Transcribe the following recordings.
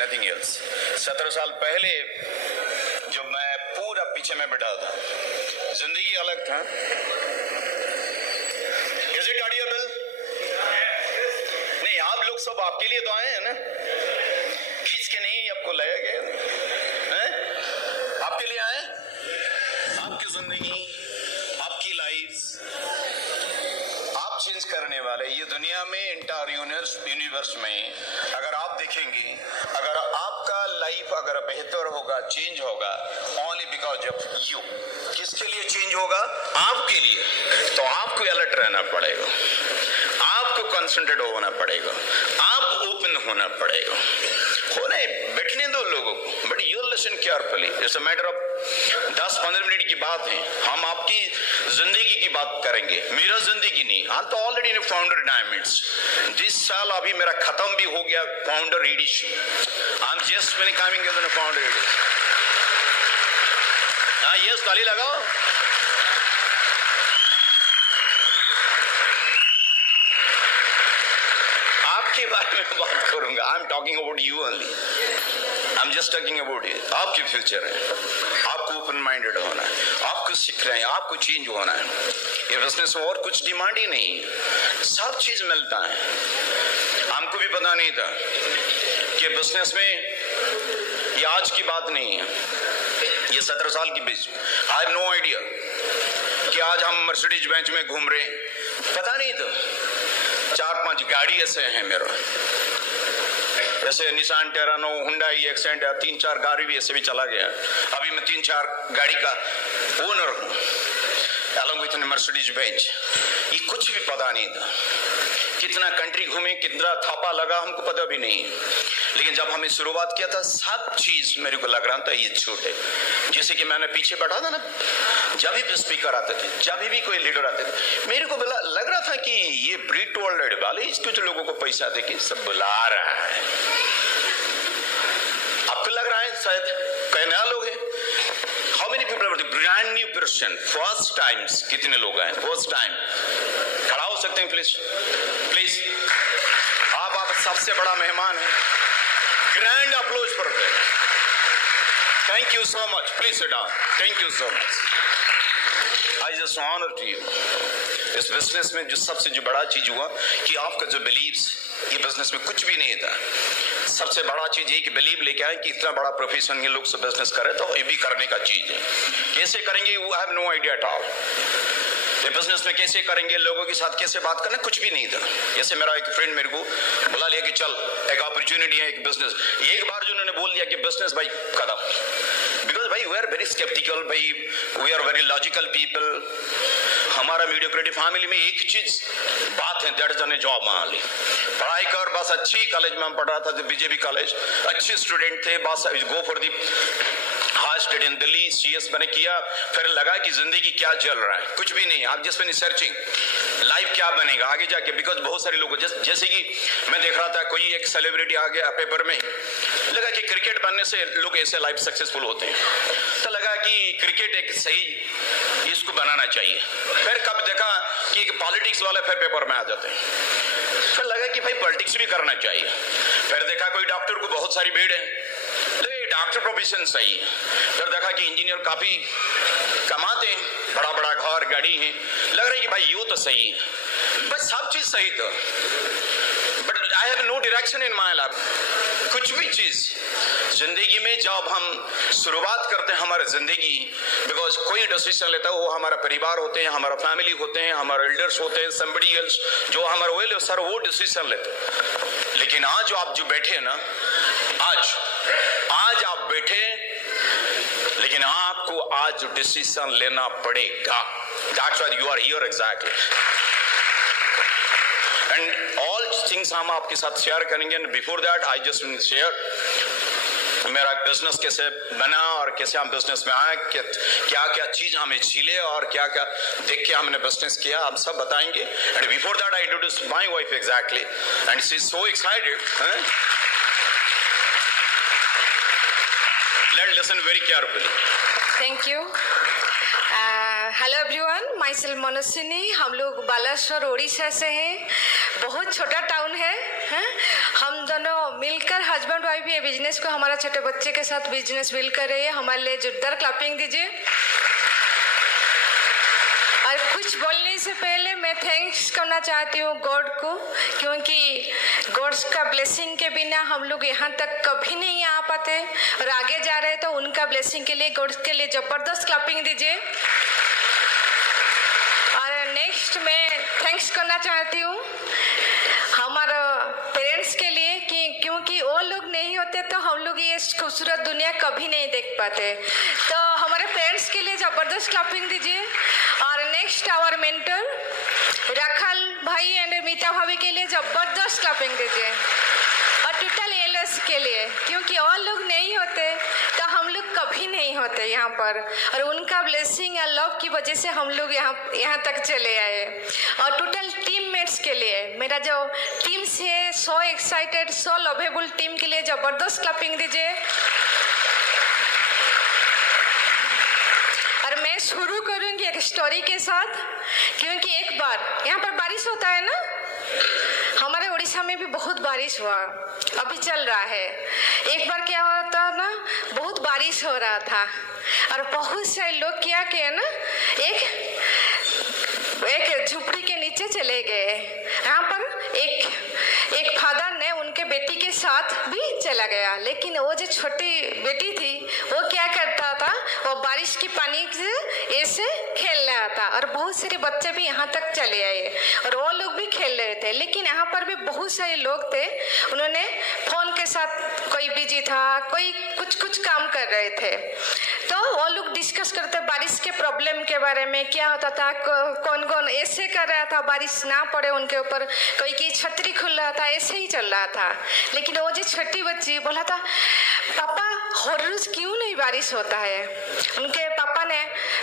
Nothing else. 17 साल पहले जब मैं पूरा पीछे में बैठा था, जिंदगी अलग था। Is it audible? नहीं, आप लोग सब आपके लिए तो आए हैं ना, खींच के नहीं आपको लाया गया है, आपके लिए आए। आपकी जिंदगी, आपकी लाइफ आप चेंज करने वाले। ये दुनिया में इंटायर यूनिवर्स में अगर आप देखेंगे, अगर आपका लाइफ अगर बेहतर होगा, चेंज होगा, ओनली बिकॉज ऑफ यू। किसके लिए चेंज होगा? आपके लिए। तो आपको अलर्ट रहना पड़ेगा, आपको कंसंट्रेट होना पड़ेगा, आप ओपन होना पड़ेगा। होने बैठने दो लोगों को, but you listen carefully. It's a matter of 10-15 minute की बात है। हम आपकी जिंदगी की बात करेंगे, मेरा जिंदगी नहीं। हम तो ऑलरेडी इन फाउंडर डायमंड्स। जिस साल अभी मेरा खत्म भी हो गया founder edition. I am just coming as an founder edition. हाँ, यस, ताली लगाओ। आपके बारे में बात करूंगा। I am talking about you only. I am just talking about you. आपकी फ्यूचर है, आपको ओपन माइंडेड होना है, आपको सीख रहे हैं, आपको चेंज होना है। ये बिजनेस में और कुछ डिमांड ही नहीं, सब चीज मिलता है। हमको भी पता नहीं था कि बिजनेस में ये आज की बात नहीं है, ये 17 साल की बीच। आई हैव नो आइडिया कि आज हम मर्सिडीज बेंच में घूम रहे हैं, पता नहीं था। 4-5 गाड़ी ऐसे हैं मेरा, जैसे निसान टेरानो, हुंडई एक्सेंट, 3-4 गाड़ी भी ऐसे भी चला गया। अभी मैं 3-4 गाड़ी का ओनर हूँ, अलॉन्ग विथ मर्सिडीज बेंच। ये कुछ भी पता नहीं था। कितना कंट्री घूमे, कितना थापा लगा, हमको पता भी नहीं। लेकिन जब हमने शुरुआत किया था, सब चीज मेरे को लग रहा था ये झूठ है। जैसे कि मैंने पीछे बैठा था ना, जब भी स्पीकर आते थे, जब भी कोई लीडर आते थे, मेरे को लग रहा था कि ये ब्रीड वर्ल्ड वाले इसके जो लोगों को पैसा दे के सब बुला रहा है। आपको लग रहा है शायद कई नया लोग हैं। How many people are brand new person first times? कितने लोग हैं फर्स्ट टाइम? खड़ा हो सकते हैं प्लीज? प्लीज, आप सबसे बड़ा मेहमान हैं। Grand applause for them. Thank you so much. Please sit down. Thank you so much. I just honour to you. इस बिजनेस में जो सबसे जो बड़ा चीज हुआ कि आपका जो बिलीव्स, ये बिजनेस में कुछ भी नहीं था। सबसे बड़ा चीज ये कि बिलीव लेके आए कि इतना बड़ा प्रोफेशन ये लोग से बिजनेस करे, तो ये भी करने का चीज है। कैसे करेंगे? वो have no idea at all. ये बिजनेस में कैसे करेंगे, लोगों के साथ कैसे बात करना, कुछ भी नहीं था। जैसे मेरा एक फ्रेंड मेरे को बुला लिया कि चल एक अपॉर्चुनिटी है, एक बिजनेस। एक बार जो उन्होंने बोल दिया कि बिजनेस भाई कदम, बिकॉज भाई वी आर वेरी स्केप्टिकल, भाई we are very logical people. हमारा मीडियोक्रेटिव फैमिली में एक चीज बात है, that is on a job. मान ली पढ़ाई कर, बस अच्छी कॉलेज में पढ़ रहा था, बीजेपी कॉलेज, अच्छे स्टूडेंट थे, बस go for the high study in Delhi, CS मैंने किया। फिर लगा कि जिंदगी क्या चल रहा है, कुछ भी नहीं। आप जस्ट सर्चिंग लाइफ क्या बनेगा आगे जाके, बिकॉज बहुत सारे लोग जैसे कि मैं देख रहा था, कोई एक सेलिब्रिटी आ गया पेपर में, लगा कि क्रिकेट बनने से लोग ऐसे लाइफ सक्सेसफुल होते हैं, तो लगा कि क्रिकेट एक सही इसको बनाना चाहिए। फिर कब देखा कि पॉलिटिक्स वाले फिर पेपर में आ जाते हैं, फिर लगा कि भाई पॉलिटिक्स भी करना चाहिए। फिर देखा कोई डॉक्टर को बहुत सारी भीड़ है, डॉक्टर प्रोफेशन सही है। फिर देखा कि इंजीनियर काफी कमाते हैं, बड़ा बड़ा घर गाड़ी है, लग रहा है कि भाई यू तो सही है, बस सब चीज सही था, but I have no direction in my life. कुछ भी चीज जिंदगी में जब हम शुरुआत करते हैं हमारी जिंदगी, बिकॉज कोई डिसीजन लेता है वो हमारा परिवार होते हैं, हमारा फैमिली होते हैं, हमारे एल्डर्स होते हैं, समबडी एल्स जो हमारा वेल सर वो डिसीजन लेते हैं। लेकिन आज जो आप जो बैठे हैं ना, आज आप बैठे, लेकिन आपको आज डिसीजन लेना पड़ेगा। That's why you are here exactly. And all things हम आपके साथ शेयर करेंगे। And before that, I just want to share मेरा बिजनेस कैसे बना और कैसे हम बिजनेस में आए, क्या क्या चीज हमें झीले और क्या क्या देख के हमने बिजनेस किया, हम सब बताएंगे। And before that, I introduce my wife exactly, and she is so excited. Let's listen very carefully. Thank you. Hello everyone, myself Manaswini. हम लोग बालासोर उड़ीसा से हैं। बहुत छोटा टाउन है, हम दोनों मिलकर हस्बैंड वाइफ ये बिजनेस को हमारा छोटे बच्चे के साथ बिजनेस बिल्ड कर रही है। हमारे लिए जोरदार क्लैपिंग दीजिए। और कुछ बोलने से पहले मैं थैंक्स करना चाहती हूँ गॉड को, क्योंकि गॉड का ब्लेसिंग के बिना हम लोग यहाँ तक कभी नहीं आ पाते और आगे जा रहे तो उनका ब्लेसिंग के लिए गॉड के लिए जबरदस्त क्लैपिंग दीजिए। और नेक्स्ट मैं थैंक्स करना चाहती हूँ हमारा पेरेंट्स के लिए क्योंकि वो लोग नहीं होते तो हम लोग ये खूबसूरत दुनिया कभी नहीं देख पाते। तो हमारे पेरेंट्स के लिए ज़बरदस्त क्लैपिंग दीजिए। और नेक्स्ट आवर मेंटर राखल भाई एंड मीता भाभी के लिए ज़बरदस्त क्लैपिंग दीजिए। और टोटल एलएस के लिए, क्योंकि और लोग नहीं होते तो हम लोग कभी नहीं होते यहाँ पर, और उनका ब्लेसिंग और लव की वजह से हम लोग यहाँ तक चले आए। और टोटल टीममेट्स के लिए, मेरा जो टीम से so excited so lovable team के लिए ज़बरदस्त क्लैपिंग दीजिए। और मैं शुरू करूँगी एक स्टोरी के साथ, क्योंकि एक बार यहाँ पर बारिश होता है ना, हमारे उड़ीसा में भी बहुत बारिश हुआ, अभी चल रहा है। एक बार क्या होता ना, बहुत बारिश हो रहा था और बहुत सारे लोग क्या किए ना, एक झुपड़ी के नीचे चले गए। यहाँ पर एक फादर ने उनके बेटी के साथ भी चला गया, लेकिन वो जो छोटी बेटी थी वो क्या करता था, वो बारिश की पानी से ऐसे खेल रहा था और बहुत सारे बच्चे भी यहाँ तक चले आए और वो लोग भी खेल रहे थे। लेकिन यहाँ पर भी बहुत सारे लोग थे, उन्होंने फोन के साथ, कोई बिजी था, कोई कुछ काम कर रहे थे। तो वो लोग डिस्कस करते बारिश के प्रॉब्लम के बारे में, क्या होता था, कौन कौन ऐसे कर रहा था बारिश ना पड़े उनके ऊपर, कोई की छतरी खुल रहा था, ऐसे ही चल रहा था। लेकिन वो जो छोटी बच्ची बोला था, पापा हर रोज क्यों नहीं बारिश होता है। उनके पापा ने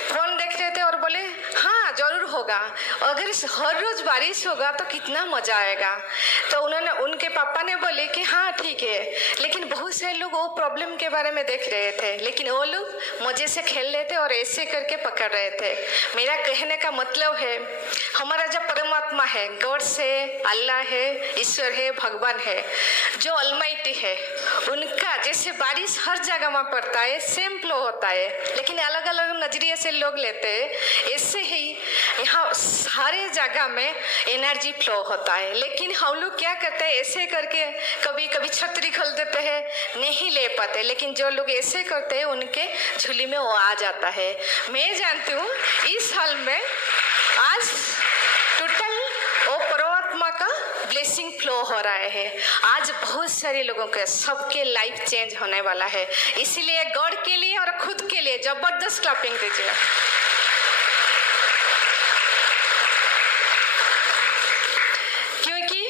फोन देख रहे थे और बोले हाँ जरूर होगा, अगर हर रोज बारिश होगा तो कितना मजा आएगा। तो उनके पापा ने बोले कि हाँ ठीक है, लेकिन बहुत सारे लोग वो प्रॉब्लम के बारे में देख रहे थे, लेकिन वो लोग मजे से खेल रहे थे और ऐसे करके पकड़ रहे थे। मेरा कहने का मतलब है, हमारा जो परमात्मा है, गॉड से, अल्लाह है, ईश्वर है, भगवान है, जो अलमाइटी है, उनका जैसे बारिश हर जगह में पड़ता है, सेम फ्लो होता है, लेकिन अलग अलग नजरिए से लोग लेते हैं। ऐसे ही यहाँ सारे जगह में एनर्जी फ्लो होता है, लेकिन हम लोग क्या करते हैं, ऐसे करके कभी कभी छतरी खोल देते हैं, नहीं ले पाते, लेकिन जो लोग ऐसे करते हैं उनके झोली में वो आ जाता है। मैं जानती हूँ इस साल में आज टोटल वो परमात्मा का ब्लेसिंग फ्लो हो रहा है। आज बहुत सारे लोगों के सबके लाइफ चेंज होने वाला है, इसीलिए गॉड के लिए और खुद के लिए जबरदस्त क्लैपिंग दीजिए। क्योंकि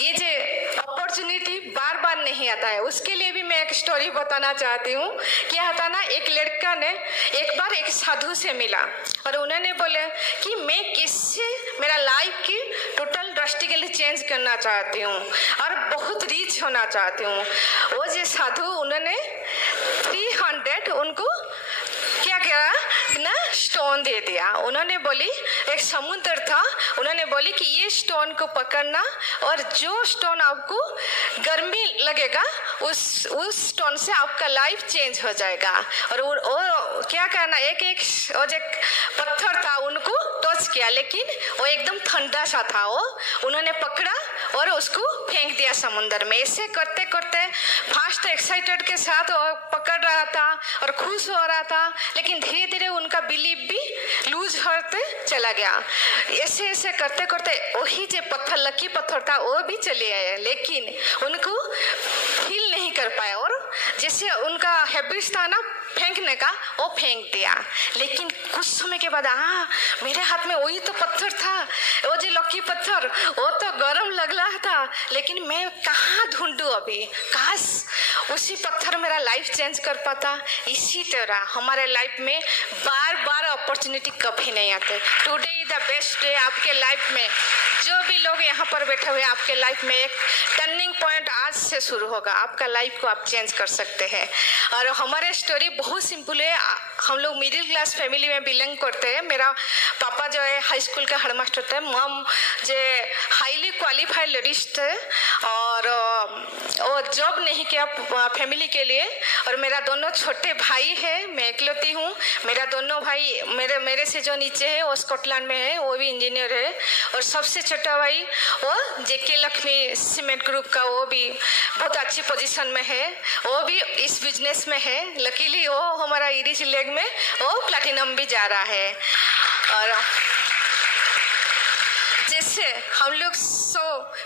ये जो अपॉर्चुनिटी बार बार नहीं आता है, उसके लिए भी मैं एक स्टोरी बताना चाहती हूँ। क्या था ना, एक लड़का ने एक बार एक साधु से मिला और उन्होंने बोले कि मैं किससे मेरा लाइफ की टोटल ड्रास्टिकली चेंज करना चाहती हूँ और बहुत रिच होना चाहती हूँ। वो जो साधु, उन्होंने 300 उनको क्या किया ना, स्टोन दे दिया। उन्होंने बोली, एक समुद्र था, उन्होंने बोली कि ये स्टोन को पकड़ना और जो स्टोन आपको गर्मी लगेगा उस स्टोन से आपका लाइफ चेंज हो जाएगा। और वो क्या करना, एक वो जो पत्थर था उनको टच किया, लेकिन वो एकदम ठंडा सा था, वो उन्होंने पकड़ा और उसको फेंक दिया समुद्र में। ऐसे करते करते फास्ट एक्साइटेड के साथ वो पकड़ रहा था और खुश हो रहा था, लेकिन धीरे धीरे उनका बिलीफ भी लूज होते चला गया। ऐसे ऐसे करते करते वही जो पत्थर, लकी पत्थर था, वो भी चले आए, लेकिन उनको फील नहीं कर पाए और जैसे उनका हैबिट था ना फेंकने का, वो फेंक दिया। लेकिन कुछ समय के बाद मेरे हाथ में वही तो पत्थर था, वो जो लकी पत्थर, वो तो गर्म लग रहा था, लेकिन मैं कहाँ ढूंढूं अभी, काश उसी पत्थर मेरा लाइफ चेंज कर पाता। इसी तरह हमारे लाइफ में बार बार अपॉर्चुनिटी कभी नहीं आते। Today is the best day आपके लाइफ में, जो भी लोग यहाँ पर बैठे हुए हैं, आपके लाइफ में एक टर्निंग पॉइंट आज से शुरू होगा। आपका लाइफ को आप चेंज कर सकते हैं। और हमारे स्टोरी बहुत सिंपल है। हम लोग मिडिल क्लास फैमिली में बिलोंग करते हैं। मेरा पापा जो है हाई स्कूल का हेडमास्टर थे, मम जो हाईली क्वालिफाइड लेडीज थे, और वो जॉब नहीं किया फैमिली के लिए। और मेरा दोनों छोटे भाई है, मैं इकलौती हूँ। मेरा दोनों भाई मेरे से जो नीचे है वो स्कॉटलैंड में है, वो भी इंजीनियर है। और सबसे छोटा भाई वो जेके लक्ष्मी सीमेंट ग्रुप का, वो भी बहुत अच्छी पोजीशन में है, वो भी इस बिजनेस में है। लकीली वो हमारा इरिश लेग में वो प्लैटिनम भी जा रहा है। और जैसे हम लोग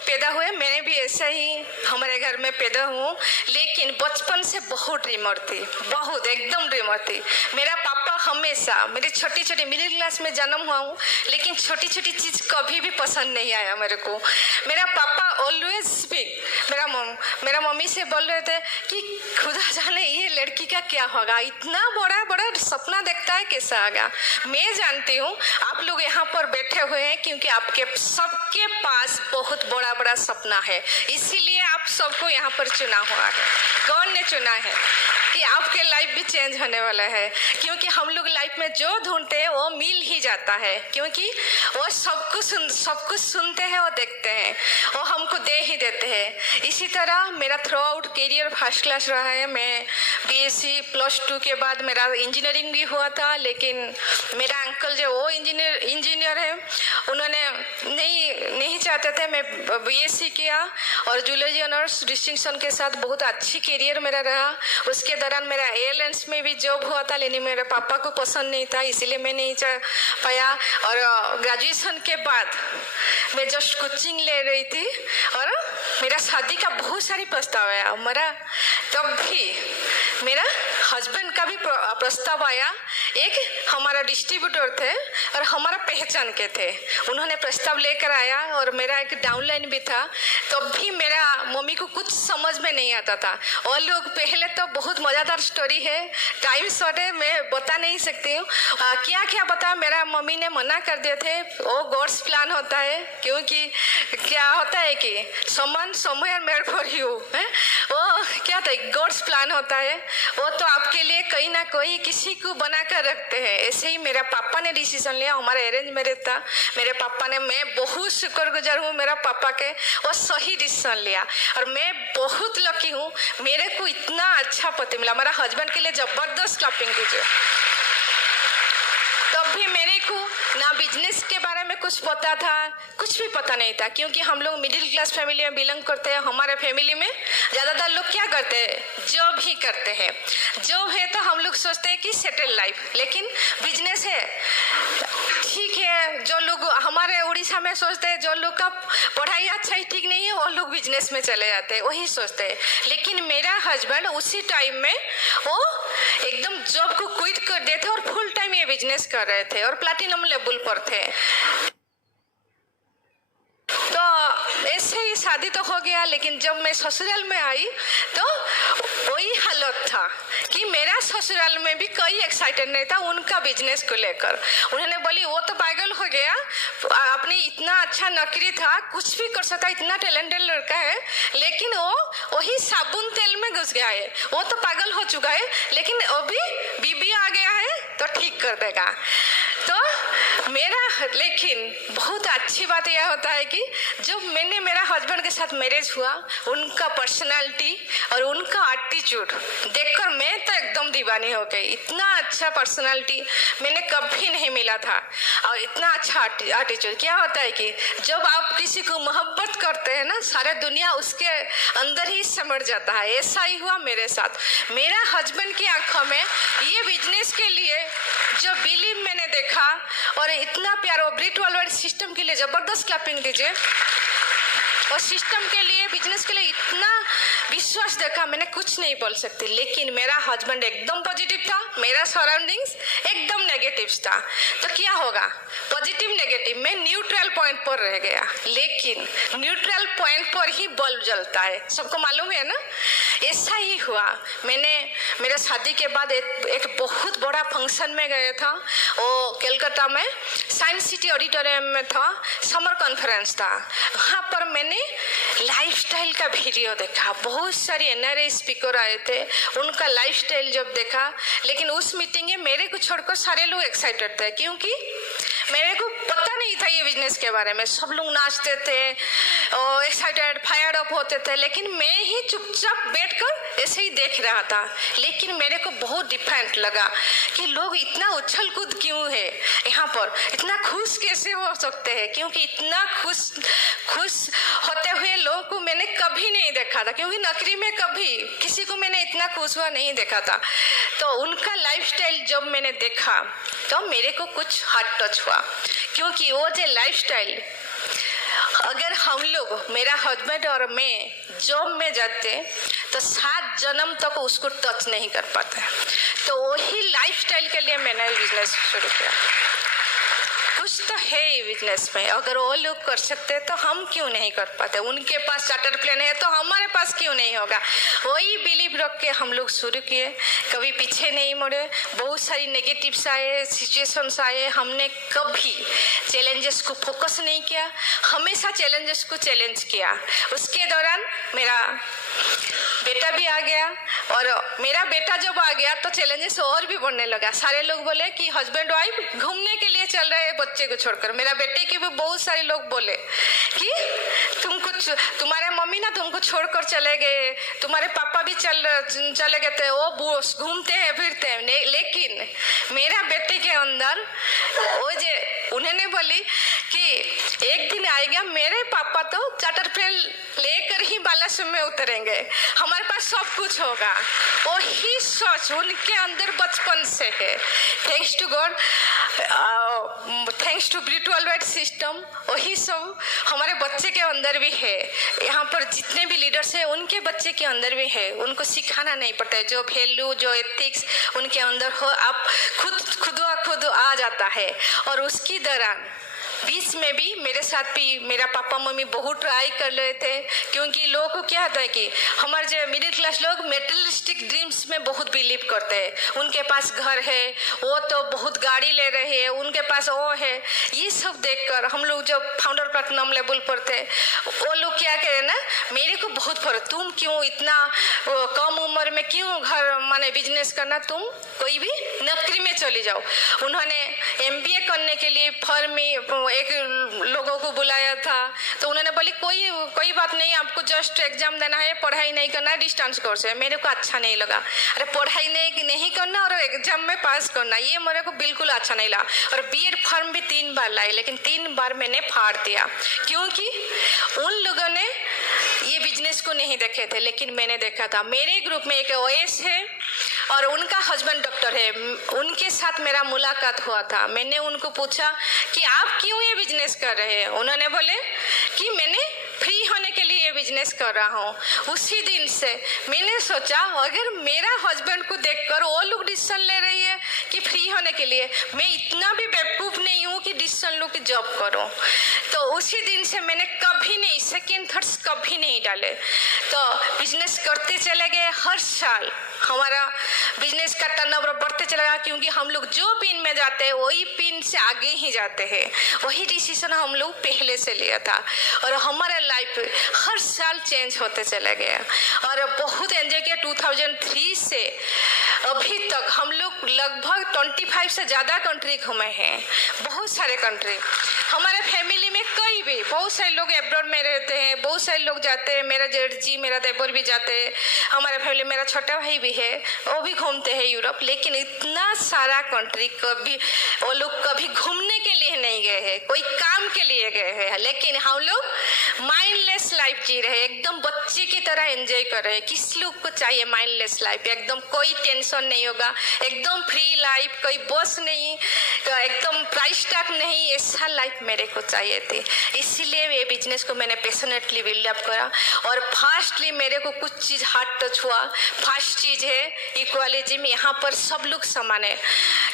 पैदा हुए, मैंने भी ऐसा ही हमारे घर में पैदा हूँ, लेकिन बचपन से बहुत ड्रीमर थी, बहुत एकदम ड्रीमर थी। मेरा पापा हमेशा, मेरी छोटी छोटी मिडिल क्लास में जन्म हुआ हूँ, लेकिन छोटी छोटी चीज़ कभी भी पसंद नहीं आया मेरे को। मेरा पापा ऑलवेज भी मेरा मम्मी से बोल रहे थे कि खुदा जाने ये लड़की का क्या होगा, इतना बड़ा बड़ा सपना देखता है, कैसा आएगा। मैं जानती हूँ आप लोग यहाँ पर बैठे हुए हैं क्योंकि आपके सबके पास बहुत बड़ा बड़ा सपना है, इसीलिए आप सबको यहाँ पर चुना हुआ है। कौन ने चुना है कि आपके लाइफ भी चेंज होने वाला है, क्योंकि हम लोग लाइफ में जो ढूंढते हैं वो मिल ही जाता है, क्योंकि वो सब कुछ सुनते हैं, वो देखते हैं, वो हमको दे ही देते हैं। इसी तरह मेरा through out career first class रहा है। मैं बीएससी +2 के बाद मेरा इंजीनियरिंग भी हुआ था, लेकिन मेरा अंकल जो वो इंजीनियर है, उन्होंने नहीं चाहते थे मैं बीएससी किया, और जूलॉजी ऑनर्स डिस्टिंक्शन के साथ बहुत अच्छी करियर मेरा रहा। उसके दौरान मेरा एयरलाइंस में भी जॉब हुआ था, लेकिन मेरे पापा को पसंद नहीं था, इसीलिए मैं नहीं चाह पाया। और ग्रेजुएशन के बाद मैं जस्ट कोचिंग ले रही थी, और मेरा शादी का बहुत सारी प्रस्ताव आया मेरा। तब भी मेरा हस्बैंड का भी प्रस्ताव आया। एक हमारा डिस्ट्रीब्यूटर थे और हमारा पहचान के थे, उन्होंने प्रस्ताव लेकर आया, और मेरा एक डाउनलाइन भी था। तब भी मेरा मम्मी को कुछ समझ में नहीं आता था। और लोग पहले तो बहुत मज़ेदार स्टोरी है, टाइम शॉर्ट है, मैं बता नहीं सकती हूँ क्या क्या बता। मेरा मम्मी ने मना कर दिए थे, वो गॉड्स प्लान होता है, क्योंकि क्या होता है कि someone somewhere made for you, वो क्या था, गॉड्स प्लान होता है, वो तो आपके लिए कहीं ना कहीं किसी को बना कर रखते हैं। ऐसे ही मेरा पापा ने डिसीजन लिया, हमारा अरेंज मैरिज था। मेरे पापा ने, मैं बहुत शुक्रगुजार हूँ मेरा पापा के, वो सही डिसीजन लिया। और मैं बहुत लकी हूँ, मेरे को इतना अच्छा पति मिला। मेरा हस्बैंड के लिए जबरदस्त क्लैपिंग दीजिए। तब भी मेरे को ना बिजनेस के बारे में कुछ पता था, कुछ भी पता नहीं था, क्योंकि हम लोग मिडिल क्लास फैमिली में बिलोंग करते हैं। हमारे फैमिली में ज़्यादातर लोग क्या करते हैं, जॉब ही करते हैं। जॉब है तो हम लोग सोचते हैं कि सेटल लाइफ, लेकिन बिजनेस है ठीक है। जो लोग हमारे उड़ीसा में सोचते हैं, जो लोग का पढ़ाई अच्छा ही ठीक नहीं है, वो लोग बिजनेस में चले जाते हैं, वही सोचते हैं। लेकिन मेरा हस्बैंड उसी टाइम में वो एकदम जॉब को क्विट कर दिए थे और फुल टाइम ये बिजनेस कर रहे थे, और प्लैटिनम लेवल पर थे। तो ऐसे ही शादी तो हो गया, लेकिन जब मैं ससुराल में आई तो वही हालत था कि मेरा ससुराल में भी कोई एक्साइटेड नहीं था उनका बिजनेस को लेकर। उन्होंने बोली वो तो पागल हो गया, अपनी इतना अच्छा नौकरी था, कुछ भी कर सकता, इतना टैलेंटेड लड़का है, लेकिन वो वही साबुन तेल में घुस गया है। वो तो पागल हो चुका है, लेकिन अभी बीबी आ गया है तो ठीक कर देगा। तो लेकिन बहुत अच्छी बात यह होता है कि जब मैंने मेरा हस्बैंड के साथ मैरिज हुआ, उनका पर्सनालिटी और उनका एटीट्यूड देखकर मैं तो एकदम दीवानी हो गई। इतना अच्छा पर्सनालिटी मैंने कभी नहीं मिला था, और इतना अच्छा एटीट्यूड। क्या होता है कि जब आप किसी को मोहब्बत करते हैं ना, सारा दुनिया उसके अंदर ही समझ जाता है। ऐसा ही हुआ मेरे साथ। मेरा हस्बैंड की आंखों में ये बिजनेस के लिए जो बिलीव मैंने देखा, और इतना प्यार, वो ब्रिट वर्ल्ड सिस्टम के लिए जबरदस्त क्लैपिंग दीजिए। और सिस्टम के लिए, बिजनेस के लिए इतना विश्वास देखा, मैंने कुछ नहीं बोल सकती। लेकिन मेरा हस्बैंड एकदम पॉजिटिव था, मेरा सराउंडिंग्स एकदम नेगेटिव था। तो क्या होगा, पॉजिटिव नेगेटिव में न्यूट्रल पॉइंट पर रह गया, लेकिन न्यूट्रल पॉइंट पर ही बल्ब जलता है, सबको मालूम है ना। ऐसा ही हुआ। मैंने मेरे शादी के बाद एक बहुत बड़ा फंक्शन में गया था, वो कलकत्ता में साइंस सिटी ऑडिटोरियम में था, समर कॉन्फ्रेंस था। वहाँ पर मैंने लाइफस्टाइल का वीडियो देखा, बहुत सारे एनआरआई स्पीकर आए थे, उनका लाइफस्टाइल जब देखा, लेकिन उस मीटिंग में मेरे को छोड़कर सारे लोग एक्साइटेड थे, क्योंकि मेरे को पता नहीं था ये बिजनेस के बारे में। सब लोग नाचते थे और एक्साइटेड फायर अप होते थे, लेकिन मैं ही चुपचाप बैठकर ऐसे ही देख रहा था। लेकिन मेरे को बहुत डिफरेंट लगा कि लोग इतना उछल कूद क्यों है यहाँ पर, इतना खुश कैसे हो सकते हैं, क्योंकि इतना खुश होते हुए लोगों को मैंने कभी नहीं देखा था, क्योंकि नकली में कभी किसी को मैंने इतना खुश हुआ नहीं देखा था। तो उनका लाइफस्टाइल जब मैंने देखा तो मेरे को कुछ हार्ट टच हुआ, क्योंकि वो जो लाइफस्टाइल अगर हम लोग, मेरा हस्बैंड और मैं जॉब में जाते तो 7 जन्म तक उसको टच नहीं कर पाते। तो वही लाइफस्टाइल के लिए मैंने बिजनेस शुरू किया। कुछ तो है बिजनेस में, अगर वो लोग कर सकते हैं तो हम क्यों नहीं कर पाते। उनके पास चार्टर प्लेन है तो हमारे पास क्यों नहीं होगा। वही बिलीव रख के हम लोग शुरू किए, कभी पीछे नहीं मुड़े। बहुत सारी नेगेटिव्स आए, सिचुएशंस आए, हमने कभी चैलेंजेस को फोकस नहीं किया, हमेशा चैलेंजेस को चैलेंज किया। उसके दौरान मेरा बेटा भी आ गया, और मेरा बेटा जब आ गया तो चैलेंजेस और भी बढ़ने लगा। सारे लोग बोले कि हस्बैंड वाइफ घूमने के लिए चल रहे हैं बच्चे को छोड़कर। मेरा बेटे के भी बहुत सारे लोग बोले कि तुम्हारे मम्मी ना तुमको छोड़कर चले गए, तुम्हारे पापा भी चले गए थे, वो घूमते हैं फिरते हैं। लेकिन मेरा बेटे के अंदर वो जो उन्होंने बोली कि एक दिन आएगा मेरे पापा तो चार्टर प्लेन लेकर ही बालासुर में उतरेंगे, हमारे पास सब कुछ होगा। वही सोच उनके अंदर बचपन से है। Thanks to God, thanks to Britt World Wide system, वही सब हमारे बच्चे के अंदर भी है। यहाँ पर जितने भी लीडर्स हैं उनके बच्चे के अंदर भी है। उनको सिखाना नहीं पड़ता है, जो वैल्यू जो एथिक्स उनके अंदर हो, आप खुद आ जाता है। और उसकी दौरान बीच में भी मेरे साथ भी मेरा पापा मम्मी बहुत ट्राई कर रहे थे, क्योंकि लोगों को क्या होता है कि हमारे जो मिडिल क्लास लोग मेटेरियलिस्टिक ड्रीम्स में बहुत बिलीव करते हैं। उनके पास घर है, वो तो बहुत गाड़ी ले रहे हैं, उनके पास वो है। ये सब देखकर हम लोग जब फाउंडर प्लैटिनम लेवल पर थे, वो लोग क्या करें ना, मेरे को बहुत फर्क, तुम क्यों इतना कम उम्र में क्यों घर माने बिजनेस करना, तुम कोई भी नौकरी में चली जाओ। उन्होंने MBA करने के लिए फर्म में एक लोगों को बुलाया था, तो उन्होंने बोली कोई बात नहीं, आपको जस्ट एग्जाम देना है, पढ़ाई नहीं करना है, डिस्टेंस कोर्स है। मेरे को अच्छा नहीं लगा। अरे पढ़ाई नहीं करना और एग्जाम में पास करना, ये मेरे को बिल्कुल अच्छा नहीं लगा। और B.Ed फॉर्म भी 3 बार लाई, लेकिन 3 बार मैंने फाड़ दिया, क्योंकि उन लोगों ने ये बिजनेस को नहीं देखे थे, लेकिन मैंने देखा था। मेरे ग्रुप में एक OS है और उनका हस्बैंड डॉक्टर है, उनके साथ मेरा मुलाकात हुआ था। मैंने उनको पूछा कि आप क्यों ये बिजनेस कर रहे हैं। उन्होंने बोले कि मैंने फ्री होने के लिए ये बिजनेस कर रहा हूँ। उसी दिन से मैंने सोचा, अगर मेरा हस्बैंड को देखकर वो लोग डिसीजन ले रही है कि फ्री होने के लिए, मैं इतना भी बेवकूफ़ नहीं हूँ कि डिसीजन लो कि जॉब करो। तो उसी दिन से मैंने कभी नहीं, सेकेंड थॉट्स कभी नहीं डाले। तो बिजनेस करते चले गए। हर साल हमारा बिजनेस का टर्नओवर बढ़ते चलेगा, क्योंकि हम लोग जो पिन में जाते हैं वही पिन से आगे ही जाते हैं। वही डिसीजन हम लोग पहले से लिया था, और हमारा लाइफ हर साल चेंज होते चले गया। और बहुत एंजॉय किया। 2003 से अभी तक हम लोग लगभग 25 से ज़्यादा कंट्री घूमे हैं, बहुत सारे कंट्री। हमारे फैमिली में कोई भी, बहुत सारे लोग एब्रॉड में रहते हैं, बहुत सारे लोग जाते हैं। मेरा जेठ जी, मेरा देवर भी जाते हैं। हमारे फैमिली, मेरा छोटा भाई भी है, वो भी घूमते हैं यूरोप। लेकिन इतना सारा कंट्री कभी वो लोग कभी घूमने के लिए नहीं गए हैं, कोई काम के लिए गए हैं। लेकिन हम लोग माइंडलेस लाइफ जी रहे हैं, एकदम बच्चे की तरह एंजॉय कर रहे हैं। किस लोग को चाहिए माइंडलेस लाइफ, एकदम कोई टेंशन टेंशन नहीं होगा, एकदम फ्री लाइफ, कोई बॉस नहीं, एकदम प्राइस टैग नहीं, ऐसा लाइफ मेरे को चाहिए थी। इसीलिए ये बिजनेस को मैंने पैशनेटली बिल्ड अप करा। और फास्टली मेरे को कुछ चीज़ हार्ट टच हुआ। फर्स्ट चीज़ है इक्वालिज्म। यहाँ पर सब लोग समान है,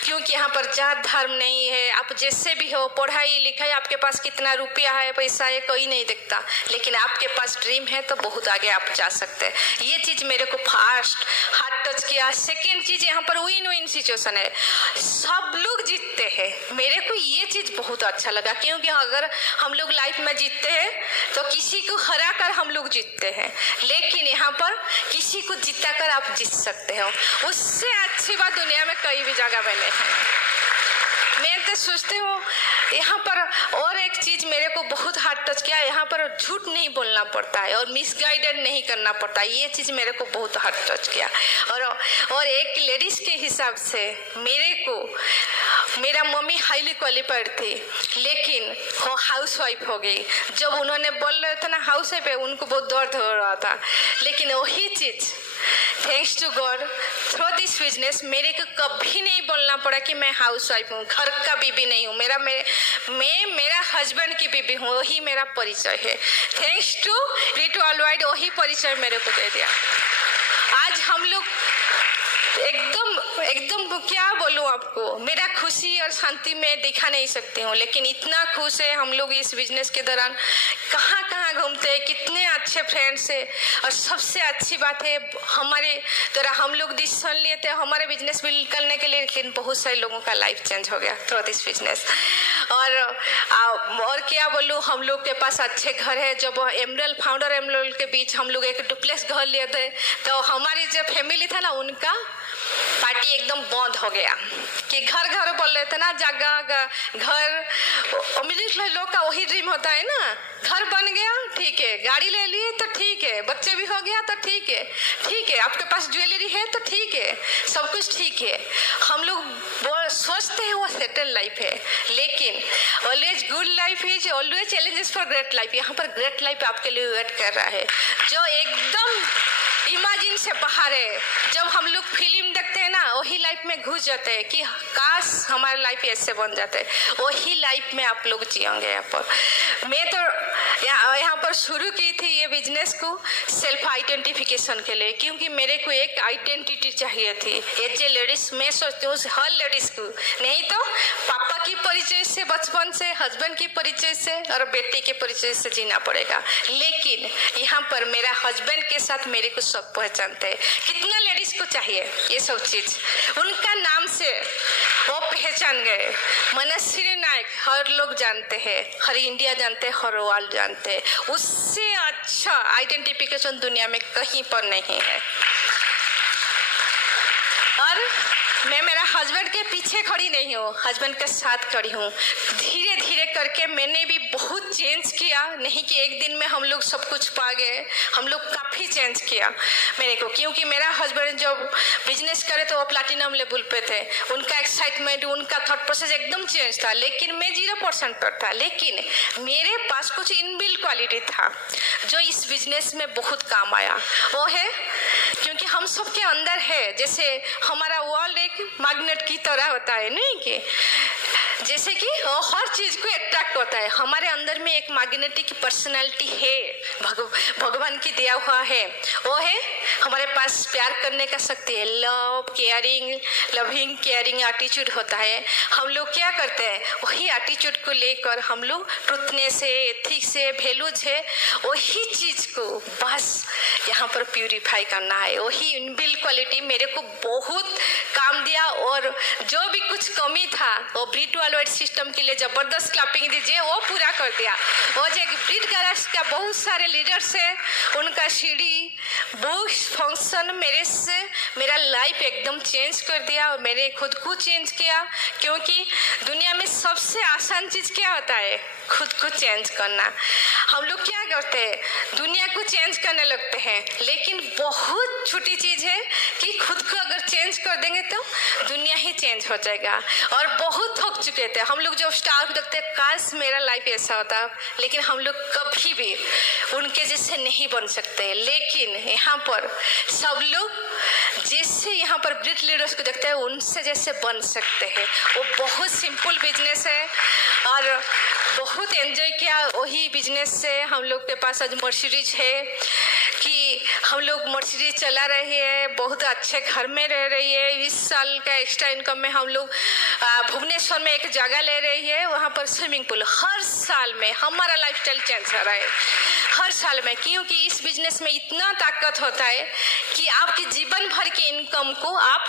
क्योंकि यहाँ पर जात धर्म नहीं है। आप जैसे भी हो, पढ़ाई लिखाई, आपके पास कितना रुपया है, पैसा है, कोई नहीं देखता, लेकिन आपके पास ड्रीम है तो बहुत आगे आप जा सकते हैं। ये चीज़ मेरे को फास्ट हार्ट टच किया। सेकेंड चीज़, यहाँ पर विन विन सिचुएशन है, सब लोग जीतते हैं। मेरे को ये चीज़ बहुत अच्छा लगा, क्योंकि अगर हम लोग लाइफ में जीतते हैं तो किसी को हरा कर हम लोग जीतते हैं, लेकिन यहाँ पर किसी को जिता कर आप जीत सकते हो। उससे अच्छी बात दुनिया में कई भी जगह बने हैं। मैं तो सोचती हूँ यहाँ पर और एक चीज़ मेरे को बहुत हार्ट टच किया, यहाँ पर झूठ नहीं बोलना पड़ता है और मिसगाइडेड नहीं करना पड़ता है। ये चीज़ मेरे को बहुत हार्ट टच किया। और एक लेडीज़ के हिसाब से मेरे को, मेरा मम्मी हाईली क्वालिफाइड थी, लेकिन वो हाउस वाइफ हो गई। जब उन्होंने बोल रहे थे ना हाउस वाइफ है, उनको बहुत दर्द हो रहा था, लेकिन वही चीज़ thanks to God through this business मेरे को कभी नहीं बोलना पड़ा कि मैं हाउस वाइफ हूँ, घर का बीबी नहीं हूँ। मैं मेरा हस्बैंड की बीबी हूँ, वही मेरा परिचय है। थैंक्स टू रीटू वर्ल्डवाइड वही परिचय मेरे को दे दिया। आज हम लोग एकदम क्या बोलूँ आपको, मेरा खुशी और शांति मैं दिखा नहीं सकती हूँ, लेकिन इतना खुश है हम लोग इस बिजनेस के दौरान। कहाँ कहाँ घूमते हैं, कितने अच्छे फ्रेंड्स है। और सबसे अच्छी बात है, हमारे द्वारा हम लोग डिसीजन लिए थे हमारे बिजनेस बिल्ड करने के लिए, लेकिन बहुत सारे लोगों का लाइफ चेंज हो गया थ्रू दिस बिजनेस। और क्या बोलूँ, हम लोग के पास अच्छे घर है। जब एमरल फाउंडर एमरल के बीच हम लोग एक डुप्लेक्स घर लिए थे, तो हमारी जो फैमिली था ना, उनका पार्टी एकदम बंद हो गया कि घर घर बोल रहे थे ना, जगह घर मिडिल लोग का वही ड्रीम होता है ना, घर बन गया ठीक है, गाड़ी ले लिए तो ठीक है, बच्चे भी हो गया तो ठीक है, आपके पास ज्वेलरी है तो ठीक है, सब कुछ ठीक है। हम लोग सोचते हैं वो सेटल लाइफ है, लेकिन always good life is always challenges for great life. यहाँ पर ग्रेट लाइफ आपके लिए वेट कर रहा है, जो एकदम इमेजिन से बाहर है। जब हम लोग फिल्म देखते हैं ना, वही लाइफ में घुस जाते हैं कि काश हमारा लाइफ ऐसे बन जाते है, वही लाइफ में आप लोग जियोगे। यहाँ पर मैं तो यहाँ पर शुरू की थी ये बिजनेस को सेल्फ आइडेंटिफिकेशन के लिए, क्योंकि मेरे को एक आइडेंटिटी चाहिए थी एज ए लेडीज। मैं सोचती हूँ हर लेडीज को, नहीं तो पापा की परिचय से, बचपन से हस्बैंड की परिचय से और बेटे के परिचय से जीना पड़ेगा, लेकिन यहाँ पर मेरा हस्बैंड के साथ मेरे को सब पहचानते हैं। कितना लेडीज को चाहिए ये सब चीज, उनका नाम से वो पहचान गए। मनस्वी नायक हर लोग जानते हैं, हर इंडिया जानते हैं, हर वर्ल्ड जानते हैं। उससे अच्छा आइडेंटिफिकेशन दुनिया में कहीं पर नहीं है। और मैं मेरा हस्बैंड के पीछे खड़ी नहीं हूँ, हस्बैंड के साथ खड़ी हूँ। धीरे धीरे करके मैंने भी बहुत चेंज किया, नहीं कि एक दिन में हम लोग सब कुछ पा गए, हम लोग काफ़ी चेंज किया मेरे को, क्योंकि मेरा हस्बैंड जब बिजनेस करे तो वो प्लैटिनम लेवल पे थे, उनका एक्साइटमेंट, उनका थॉट प्रोसेस एकदम चेंज था, लेकिन मैं 0% पर था। लेकिन मेरे पास कुछ इनबिल्ट क्वालिटी था जो इस बिजनेस में बहुत काम आया। वो है क्योंकि हम सबके अंदर है, जैसे हमारा वर्ल्ड एक मैग्नेट की तरह होता है, नहीं कि जैसे कि हर चीज को अट्रैक्ट होता है, हमारे अंदर में एक मैग्नेटिक पर्सनालिटी है, भगवान की दिया हुआ है। वो है हमारे पास प्यार करने का शक्ति है, love caring, loving caring attitude होता है। हम लोग क्या करते हैं, वही एटीट्यूड को लेकर हम लोग ट्रुथनेस से, एथिक्स से, वैल्यूज है, वही चीज को बस यहाँ पर प्यूरिफाई करना है। वही इनबिल्ट क्वालिटी मेरे को बहुत काम दिया, और जो भी कुछ कमी था वो ब्रीड वर्ल्डवाइड सिस्टम के लिए जबरदस्त क्लैपिंग दीजिए, वो पूरा कर दिया। वो जो ब्रीड गैरेज का बहुत सारे लीडर्स है, उनका सीढ़ी बुक्स फंक्शन मेरे से मेरा लाइफ एकदम चेंज कर दिया, और मैंने खुद को चेंज किया, क्योंकि दुनिया में सबसे आसान चीज़ क्या होता है, खुद को चेंज करना। हम लोग क्या करते हैं, दुनिया को चेंज करने लगते हैं, लेकिन बहुत छोटी चीज़ है कि खुद को अगर चेंज कर देंगे तो दुनिया ही चेंज हो जाएगा। और बहुत थक चुके थे हम लोग, जो स्टार देखते हैं काश मेरा लाइफ ऐसा होता, लेकिन हम लोग कभी भी उनके जैसे नहीं बन सकते। लेकिन यहाँ पर सब लोग जिससे यहाँ पर ब्रिट लीडर्स को देखते हैं उनसे जैसे बन सकते हैं। वो बहुत सिंपल बिजनेस है और बहुत एंजॉय किया वही बिजनेस से। हम लोग के पास आज मर्सिडीज है कि हम लोग मर्सिडीज चला रहे हैं, बहुत अच्छे घर में रह रही है। 20 साल का एक्स्ट्रा इनकम में हम लोग भुवनेश्वर में एक जगह ले रही है, वहाँ पर स्विमिंग पूल। हर साल में हमारा लाइफस्टाइल चेंज हो रहा है, हर साल में, क्योंकि इस बिजनेस में इतना ताकत होता है कि आपकी जीवन भर के इनकम को आप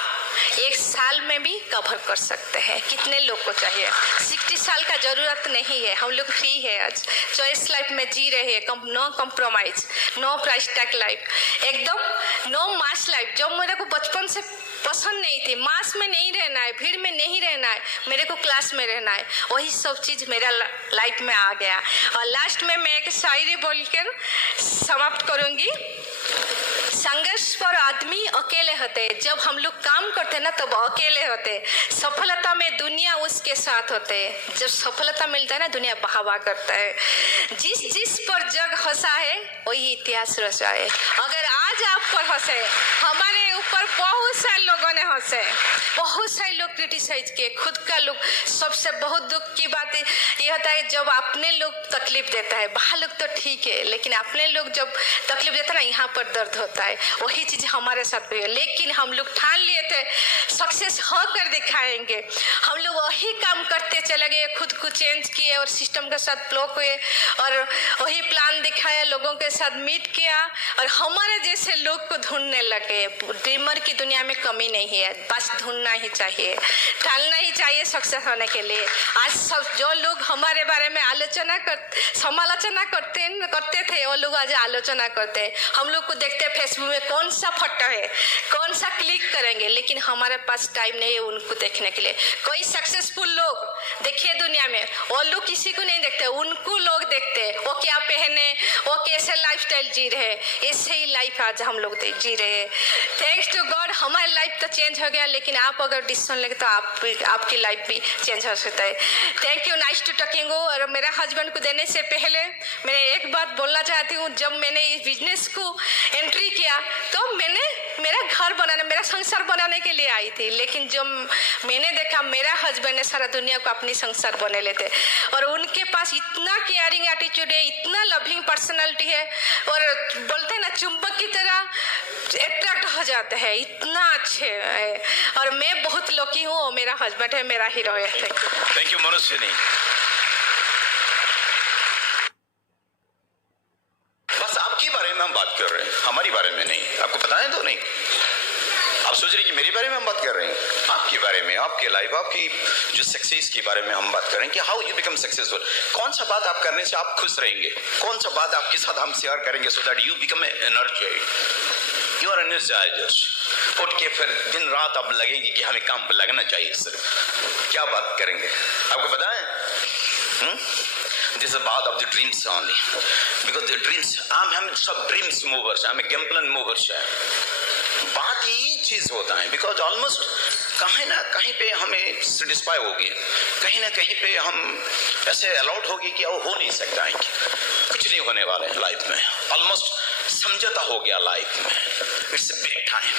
एक साल में भी कवर कर सकते हैं। कितने लोग को चाहिए? 60 साल का जरूरत नहीं है, हम लोग फ्री है आज, चॉइस लाइफ में जी रहे हैं। No compromise, no price tag life, एकदम नो मास लाइफ। जो मेरे को बचपन से पसंद नहीं थी, मास में नहीं रहना है, भीड़ में नहीं रहना है, मेरे को क्लास में रहना है, वही सब चीज़ मेरा लाइफ में आ गया। और लास्ट में मैं एक शायरी बोलकर समाप्त करूँगी। संघर्ष पर आदमी अकेले होते, जब हम लोग काम करते ना तब अकेले होते। सफलता में दुनिया उसके साथ होते, जब सफलता मिलता है ना दुनिया बहावा करता है। जिस जिस पर जग हंसा है वही इतिहास रचा है। अगर आज आप पर हंसे, हमारे ऊपर बहुत सारे लोगों ने हंसे, बहुत सारे लोग क्रिटिसाइज किए, खुद का लोग। सबसे बहुत दुख की बात ये होता है जब अपने लोग तकलीफ देता है। बाहर लोग तो ठीक है, लेकिन अपने लोग जब तकलीफ देता है ना, यहाँ पर दर्द होता है। वही चीज हमारे साथ भी है, लेकिन हम लोग ठान लिए थे सक्सेस होकर दिखाएंगे। हम लोग वही काम करते चले गए, खुद को चेंज किए और सिस्टम के साथ ब्लॉक हुए और वही प्लान दिखाया, लोगों के साथ मीट किया और हमारे जैसे लोग को ढूंढने लगे। ड्रीमर की दुनिया में कमी नहीं है, बस ढूंढना ही चाहिए, ढालना ही चाहिए सक्सेस होने के लिए। आज सब जो लोग हमारे बारे में समालोचना करते थे वो लोग आज आलोचना करते हैं। हम लोग को देखते हैं फेसबुक में कौन सा फोटो है, कौन सा क्लिक करेंगे, लेकिन हमारे पास टाइम नहीं है उनको देखने के लिए। कोई सक्सेसफुल लोग देखिए दुनिया में, वो लोग किसी को नहीं देखते, उनको लोग देखते, वो क्या पहने, वो कैसे लाइफस्टाइल जी रहे। ऐसे ही लाइफ आज हम लोग जी रहे हैं। थैंक्स टू गॉड हमारी लाइफ तो चेंज हो गया, लेकिन आप अगर डिसीजन लेंगे तो आपकी लाइफ भी चेंज हो सकता है। Thank you, nice to talking. और मेरा हस्बैंड को देने से पहले मैं एक बात बोलना चाहती हूँ। जब मैंने इस बिजनेस को एंट्री किया तो मैंने मेरा घर बनाने, मेरा संसार बनाने के लिए आई थी, लेकिन जब मैंने देखा मेरा हस्बैंड ने सारा दुनिया को अपनी संसार बने लेते और उनके पास इतना केयरिंग एटीट्यूड है, इतना लविंग पर्सनालिटी है और बोलते हैं ना चुंबक की तरह अट्रैक्ट हो जाते हैं, इतना अच्छे है। और मैं बहुत लकी हूँ, मेरा हस्बैंड है, मेरा हीरो है। थैंक यू मनुष्यनी। बस आपके बारे में हम बात कर रहे हैं, हमारी बारे में नहीं। आपको पता है तो नहीं, आप सोच रहे कि मेरे बारे में हम बात कर रहे हैं, आपके बारे में, आपके लाइफ, आपकी जो सक्सेस के बारे में हम बात कर रहे हैं कि हाउ यू बिकम सक्सेसफुल। कौन सा बात आप करने से आप खुश रहेंगे, कौन सा बात आपके साथ हम शेयर करेंगे so that you become energised, you are energised. उठ के फिर दिन रात आप लगेंगे कि हमें काम पर लगना चाहिए। सिर्फ क्या बात करेंगे आपको पता है? This is about of the dreams only, because the dreams, हम सब ड्रीम्स मूवर्स हैं, हमें गैम्पलन मूवर्स हैं। बात यही चीज होता है, बिकॉज ऑलमोस्ट कहीं ना कहीं पे हमें सेटिस्फाई होगी, कहीं ना कहीं पे हम ऐसे अलाउड होगी कि वो हो नहीं सकता है, कुछ नहीं होने वाला है लाइफ में। ऑलमोस्ट समझौता हो गया लाइफ में। It's a big time,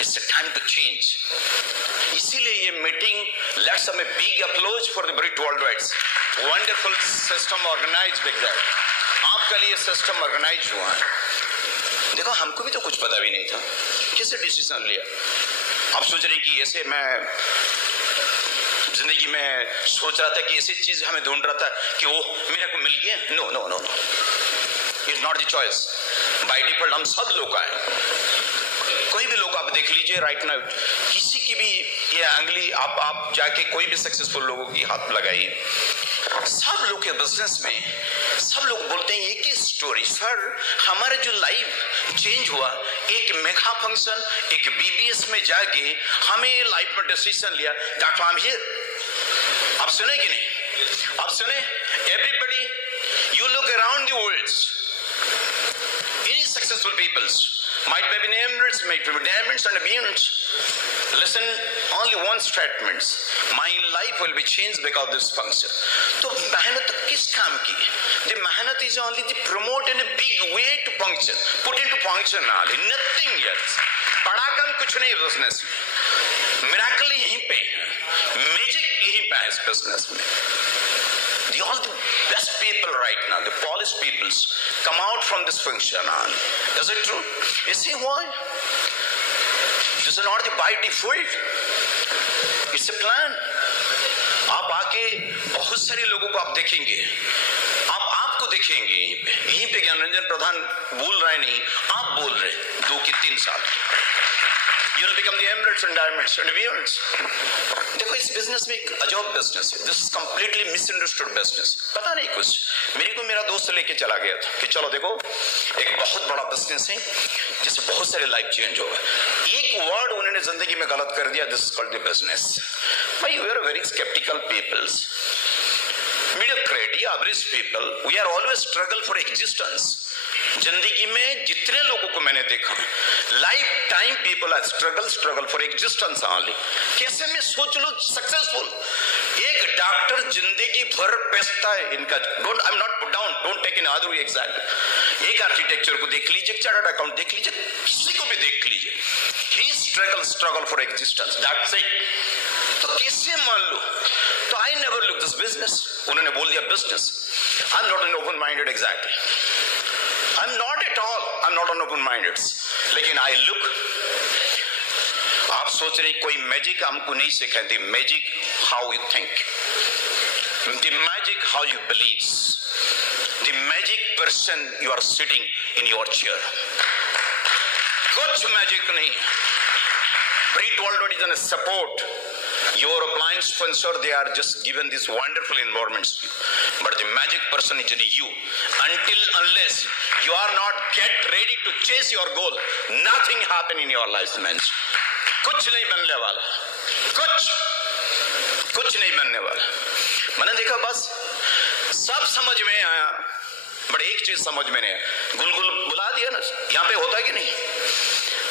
it's a time to change. इसीलिए ये मीटिंग, लेट्स हमें big applause for the Britt World Wide's wonderful system organise big that. आपका लिए सिस्टम ऑर्गेनाइज हुआ है। देखो हमको भी तो कुछ पता भी नहीं था, कैसे डिसीजन लिया। आप सोच रहे कि ऐसे मैं जिंदगी में सोच रहा था कि ऐसी चीज हमें ढूंढ रहा था कि वो मेरे को मिल गया। No no no no, it's not the choice. By default हम सब लोग आए, कोई भी लोग आप देख लीजिए राइट नाउ, किसी की भी ये अंगली आप जाके कोई भी सक्सेसफुल लोगों की हाथ लगाइए, सब लोग के बिजनेस में सब लोग बोलते हैं एक ही स्टोरी। सर हमारा जो लाइफ चेंज हुआ, एक मेगा फंक्शन, एक बीबीएस में जाके हमें लाइफ में डिसीजन लिया दैट आई एम हियर। आप सुने कि नहीं? आप सुने? Everybody, you look around the world, any successful peoples, might be in emeralds, might be diamonds and beyonds. Listen, only one statement. My life will be changed because of this function. तो मेहनत किस काम की? The mehnat is only to promote in a big way to function, put into function only, nothing else. बड़ा काम कुछ नहीं business में, मिराकल यहीं पे है, मैजिक यहीं पे है इस बिजनेस में. All the best people right now, the polished peoples, come out from this function only. Is it true? You see why? This is not the by default. It's a plan. आप आके बहुत सारे लोगों को आप देखेंगे, आप आपको देखेंगे यहीं पे ज्ञानरंजन प्रधान बोल रहे नहीं, आप बोल रहे 2 की 3 साल. You will become the emeralds and diamonds and beyonds. देखो इस बिजनेस में एक अजब बिजनेस है. This is completely misunderstood business. पता नहीं कुछ मेरे को मेरा दोस्त लेके चला गया था कि चलो देखो एक बहुत बड़ा बिजनेस है जिससे बहुत सारे लाइफ चेंज होगा. एक वर्ड उन्होंने जिंदगी में गलत कर दिया. This is called the business. भाई we are very sceptical peoples, mediocrity, average people, we are always struggle for existence. जिंदगी में जितने लोगों को मैंने देखा, life time people are struggle for existence only. कैसे में सोच लो सक्सेसफुल. एक डॉक्टर जिंदगी भर पैसता है इनका. Don't, I am not put down, don't take in other example. एक आर्किटेक्चर को देख लीजिए, चार्टर्ड अकाउंट देख लीजिए, किसी को भी देख लीजिए, he struggle for existence. That's it. तो कैसे मान लो. तो I never look this business. उन्होंने बोल दिया business. I am not an open minded. Exactly, I am not at all, I am not an open minded. लेकिन आई लुक. आप सोच रहे कोई मैजिक हमको नहीं सिखाती. Magic how you think, the magic how you believe, the magic person you are sitting in your chair. कुछ magic नहीं. Brit Waldo is on a support. Your appliance sponsor, they are just given these wonderful environments, but the magic person is in you. Unless you are not get ready to chase your goal, nothing happen in your life, man. कुछ नहीं बनने वाला, कुछ नहीं बनने वाला. मैंने देखा बस सब समझ में आया, बट एक चीज समझ में नहीं आया. गुलगुल बुला दिया ना, यहाँ पे होता कि नहीं.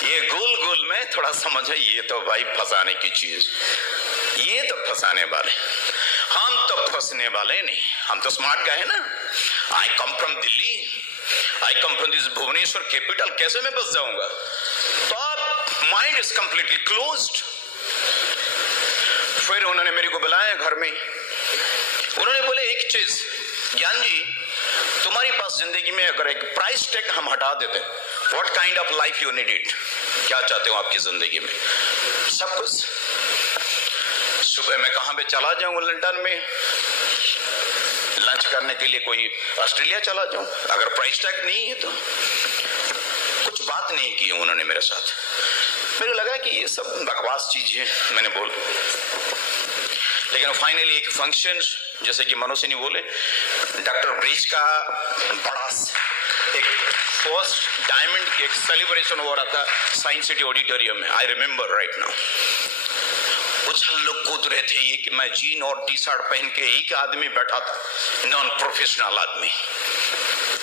ये गुल में थोड़ा समझ है. ये तो भाई फंसाने की चीज, ये तो फंसाने वाले. हम तो फंसने वाले नहीं, हम तो स्मार्ट गए ना. I come from Delhi, I come from this Bhubaneswar capital. कैसे मैं बस जाऊंगा. तो अब माइंड इज कंप्लीटली क्लोज्ड. फिर उन्होंने मेरे को बुलाया घर में. उन्होंने बोले एक चीज, ज्ञान जी तुम्हारी पास जिंदगी में अगर एक प्राइस टैग हम हटा देते, what kind of life you need it. क्या चाहते हो आपकी जिंदगी में. सब कुछ. सुबह मैं कहां पे चला जाऊं, लंदन में लंच करने के लिए, कोई ऑस्ट्रेलिया चला जाऊं. अगर प्राइस टैग नहीं है तो कुछ बात नहीं की उन्होंने मेरे साथ. मेरे लगा कि ये सब बकवास चीज है. मैंने बोल, लेकिन फाइनली एक फंक्शन, जैसे कि मनोज सिंह बोले, डॉक्टर ब्रिज का बड़ा एक फर्स्ट डायमंड की एक सेलिब्रेशन हो रहा था साइंस सिटी ऑडिटोरियम में. I remember right now. उछल लोग कूद रहे थे. ये कि मैं जीन और टी शर्ट पहन के एक आदमी बैठा था, नॉन प्रोफेशनल आदमी,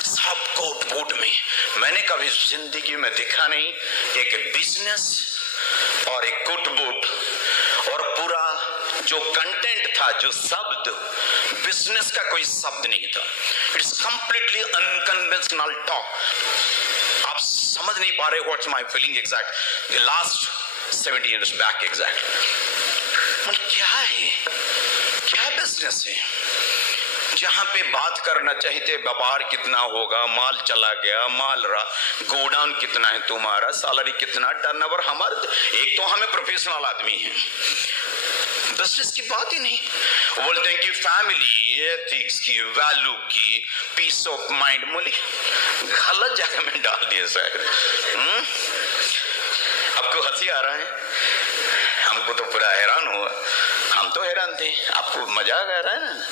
सब कोट बूट में. मैंने कभी जिंदगी में देखा नहीं. एक बिजनेस और एक कोट बूट, और पूरा जो कंटेंट था, जो शब्द, बिजनेस का कोई शब्द नहीं था. It's completely unconventional talk. आप समझ नहीं पा रहे what's my feeling exact. The last 70 years back exact. क्या है, क्या बिजनेस है जहां पे बात करना चाहिए व्यापार कितना होगा, माल चला गया, माल रहा, गोडाउन कितना है तुम्हारा, सैलरी कितना, टर्नओवर हमारा. एक तो हमें प्रोफेशनल आदमी है, बिजनेस की बात ही नहीं. बोलते हैं कि फैमिली, एथिक्स की, वैल्यू की, पीस ऑफ माइंड. बोली गलत जगह में डाल दिया शायद. आपको हंसी आ रहा है, हमको तो पूरा हैरान हुआ. हम तो हैरान थे, आपको मजाक आ रहा है ना,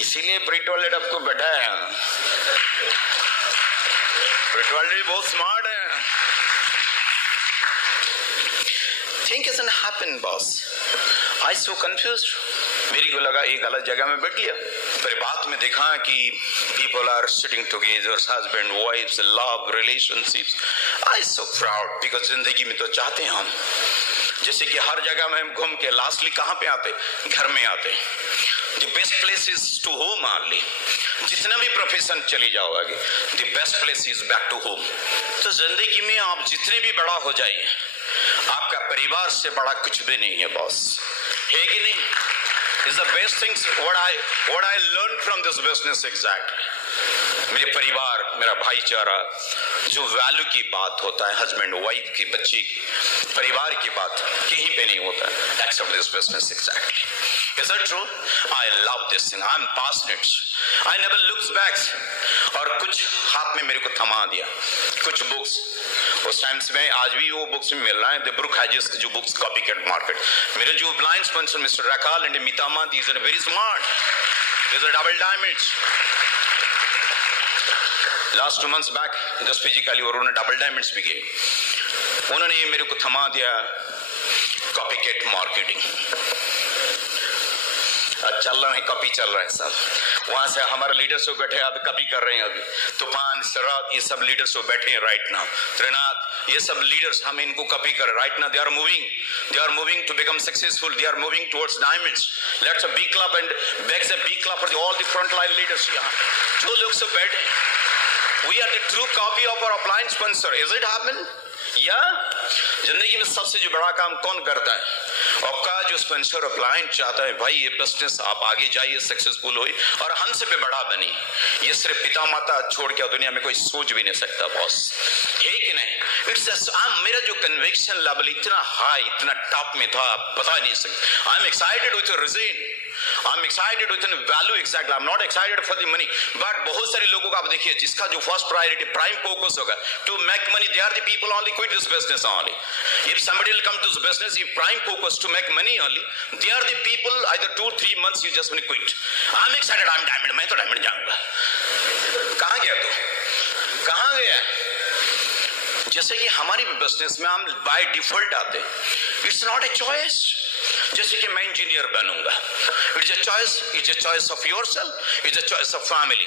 इसीलिए ब्रिट वाले आपको बैठाया. ब्रिट वाले बहुत स्मार्ट है. Think can happen boss. I so confused. मेरी को लगा ये गलत जगह में बैठ लिया. पर बात में देखा कि people are sitting together, husband, wives, love, relationships. I so proud because जिंदगी में तो चाहते हैं हम, जैसे कि हर जगह में हम घूम के लास्टली कहाँ पे आते, घर में आते. The best place is to home only. जितना भी प्रोफेशन चली जाओ आगे, the best place is back to home. तो जिंदगी में आप जितने भी बड़ा हो जाइए, आपका परिवार से बड़ा कुछ भी नहीं है बॉस, है कि नहीं? Is the best things what I learned from this business exactly. मेरे परिवार, मेरा भाईचारा, जो वैल्यू की बात होता है, हस्बैंड वाइफ की, बच्चे की, परिवार की बात कहीं पे नहीं होता है except this business exactly. Is that true? I love this thing. I'm passionate. I never looks back. और कुछ हाथ में मेरे को थमा दिया, कुछ बुक्स उस टाइम्स में, आज भी वो बुक्स में मिल रहा है, द ब्रुक हैजेस जो बुक्स कॉपी कैट मार्केट. मेरे जो ब्लाइंड स्पॉन्सर मिस्टर राकाल एंड मितामा, these are very smart, these are double diamonds. Last 2 months back just physically उन्होंने डबल डायमंड्स भी किए. उन्होंने मेरे को थमा दिया कॉपी कैट मार्केटिंग. चल रहा है, कॉपी चल रहा है सब. वहां से हमारे लीडर्स जो बैठे अभी कॉपी कर रहे हैं, अभी तूफान, शराब, ये सब लीडर्स जो बैठे हैं राइट नाउ, त्रिनाथ, ये सब लीडर्स हम इनको कॉपी कर right now. They are moving to become successful, they are moving towards diamonds. Let's a big club and backs a big club for all the front line leaders. यहाँ जो लोग सब बैठे, we are the true copy of our upline sponsor. Is it happen? या जिंदगी में सबसे जो बड़ा काम कौन करता है? आपका जो स्पॉन्सर अपलाइन चाहता है, भाई ये बिजनेस आप आगे जाइए, सक्सेसफुल होइए और हमसे भी बड़ा बनी. ये सिर्फ पिता माता छोड़ के दुनिया में कोई सोच भी नहीं सकता बॉस, है कि नहीं? इट्स मेरा जो कन्विक्शन लेवल इतना हाई, इतना टॉप में था, आप बता नहीं सकते. I am excited with reason, I'm excited with the value exactly. I'm not excited for the money. But बहुत सारे लोगों का आप देखिए, जिसका जो first priority, prime focus होगा to make money, they are the people only quit this business only. If somebody will come to this business, if prime focus to make money only, they are the people either 2-3 months you just want to quit. I'm excited, I'm diamond, मैं तो diamond जाऊंगा. कहाँ गया तू? कहाँ गया? जैसे कि हमारी बिजनेस में हम बाय डिफॉल्ट आते, इट्स नॉट ए चॉइस. जैसे कि मैं इंजीनियर बनूंगा, it's a choice, it's a choice of yourself, it's a choice of family.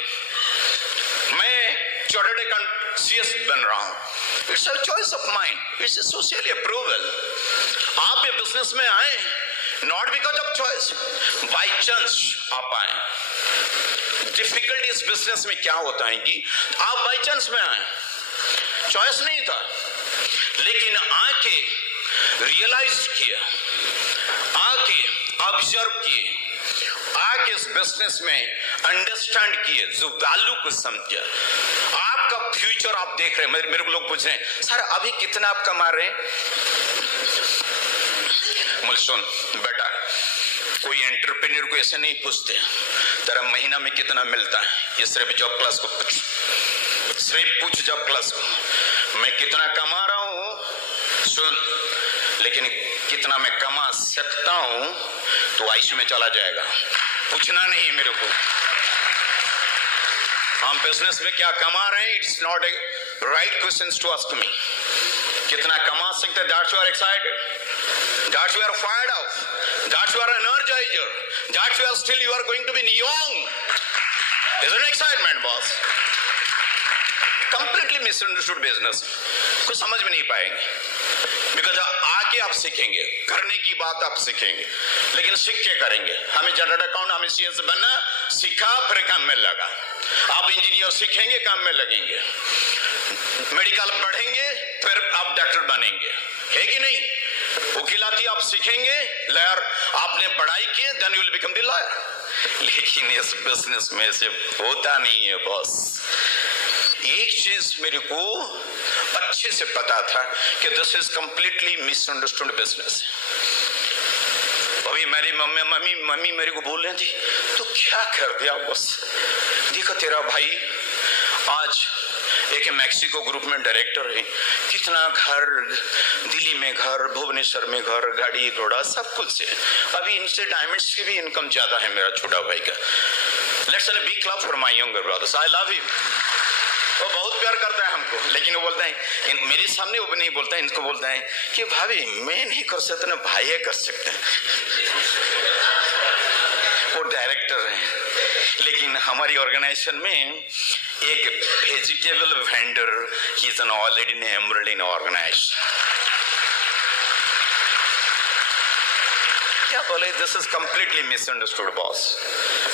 मैं चार्टर्ड अकाउंटेंट सीएस बन रहा हूं, it's a choice of mind, it's a socially approval. आप ये बिजनेस में आए not because of choice, by chance आप आए. डिफिकल्टी इस बिजनेस में क्या होता है कि आप बाय चांस में आए, चॉइस नहीं था, लेकिन आके रियलाइज किया, आके ऑब्जर्व किए, आके इस बिजनेस में अंडरस्टैंड किए, जो वैल्यू को समझा. आपका फ्यूचर आप देख रहे हैं. मेरे को लोग पूछ रहे हैं, सर अभी कितना आप कमा रहे हैं? मुझे सुन बेटा, कोई एंटरप्रेन्योर को ऐसे नहीं पूछते तेरा महीना में कितना मिलता है. ये सिर्फ जॉब क्लास को पूछ, सिर्फ पूछ जॉब क्लास को, मैं कितना कमा रहा हूं सुन, लेकिन कितना मैं कमा सकता हूं तो आईसीयू में चला जाएगा. पूछना नहीं मेरे को. हम बिजनेस में क्या कमा रहे हैं, it's not a right questions to ask me. कितना कमा सकते हैं, that's you are excited, that's you are fired up, that's you are energiser, that's you are still you are going to be young. Is it excitement boss? Completely misunderstood business, कुछ समझ में नहीं पाएंगे. Because आके आप सीखेंगे, करने की बात आप सीखेंगे, लेकिन सीख के करेंगे. हमें चार्टर्ड अकाउंट, हमें सीएस बनना सीखा, फिर काम में लगा. आप इंजीनियर सीखेंगे, काम में लगेंगे. मेडिकल पढ़ेंगे, फिर आप डॉक्टर बनेंगे, है कि नहीं? वकीलाती आप सीखेंगे, लॉयर आपने पढ़ाई की, then you will become the lawyer. लेकिन इस बिजनेस में से होता नहीं है बॉस. एक चीज मेरे को अच्छे से पता था कि this is completely misunderstood business. अभी मेरी मम्मी मेरे को बोल रही थी, तो क्या कर दिया बॉस? देखो तेरा भाई आज एक मैक्सिको ग्रुप में डायरेक्टर है, कितना घर, दिल्ली में घर, भुवनेश्वर में घर, गाड़ी घोड़ा सब कुछ है. अभी इनसे डायमंड्स की भी इनकम ज्यादा है मेरा छोटा भाई का. Let's say big club for my younger brothers. I love him. वो बहुत प्यार करता है हमको, लेकिन वो बोलता है मेरे सामने, वो नहीं बोलता है, इनको बोलता है कि भाभी मैं नहीं कर सकता ना, भाई कर सकते हैं. वो डायरेक्टर हैं, लेकिन हमारी ऑर्गेनाइजेशन में एक vegetable vendor he is an already emerald in organisation. क्या बोले, this is completely misunderstood boss.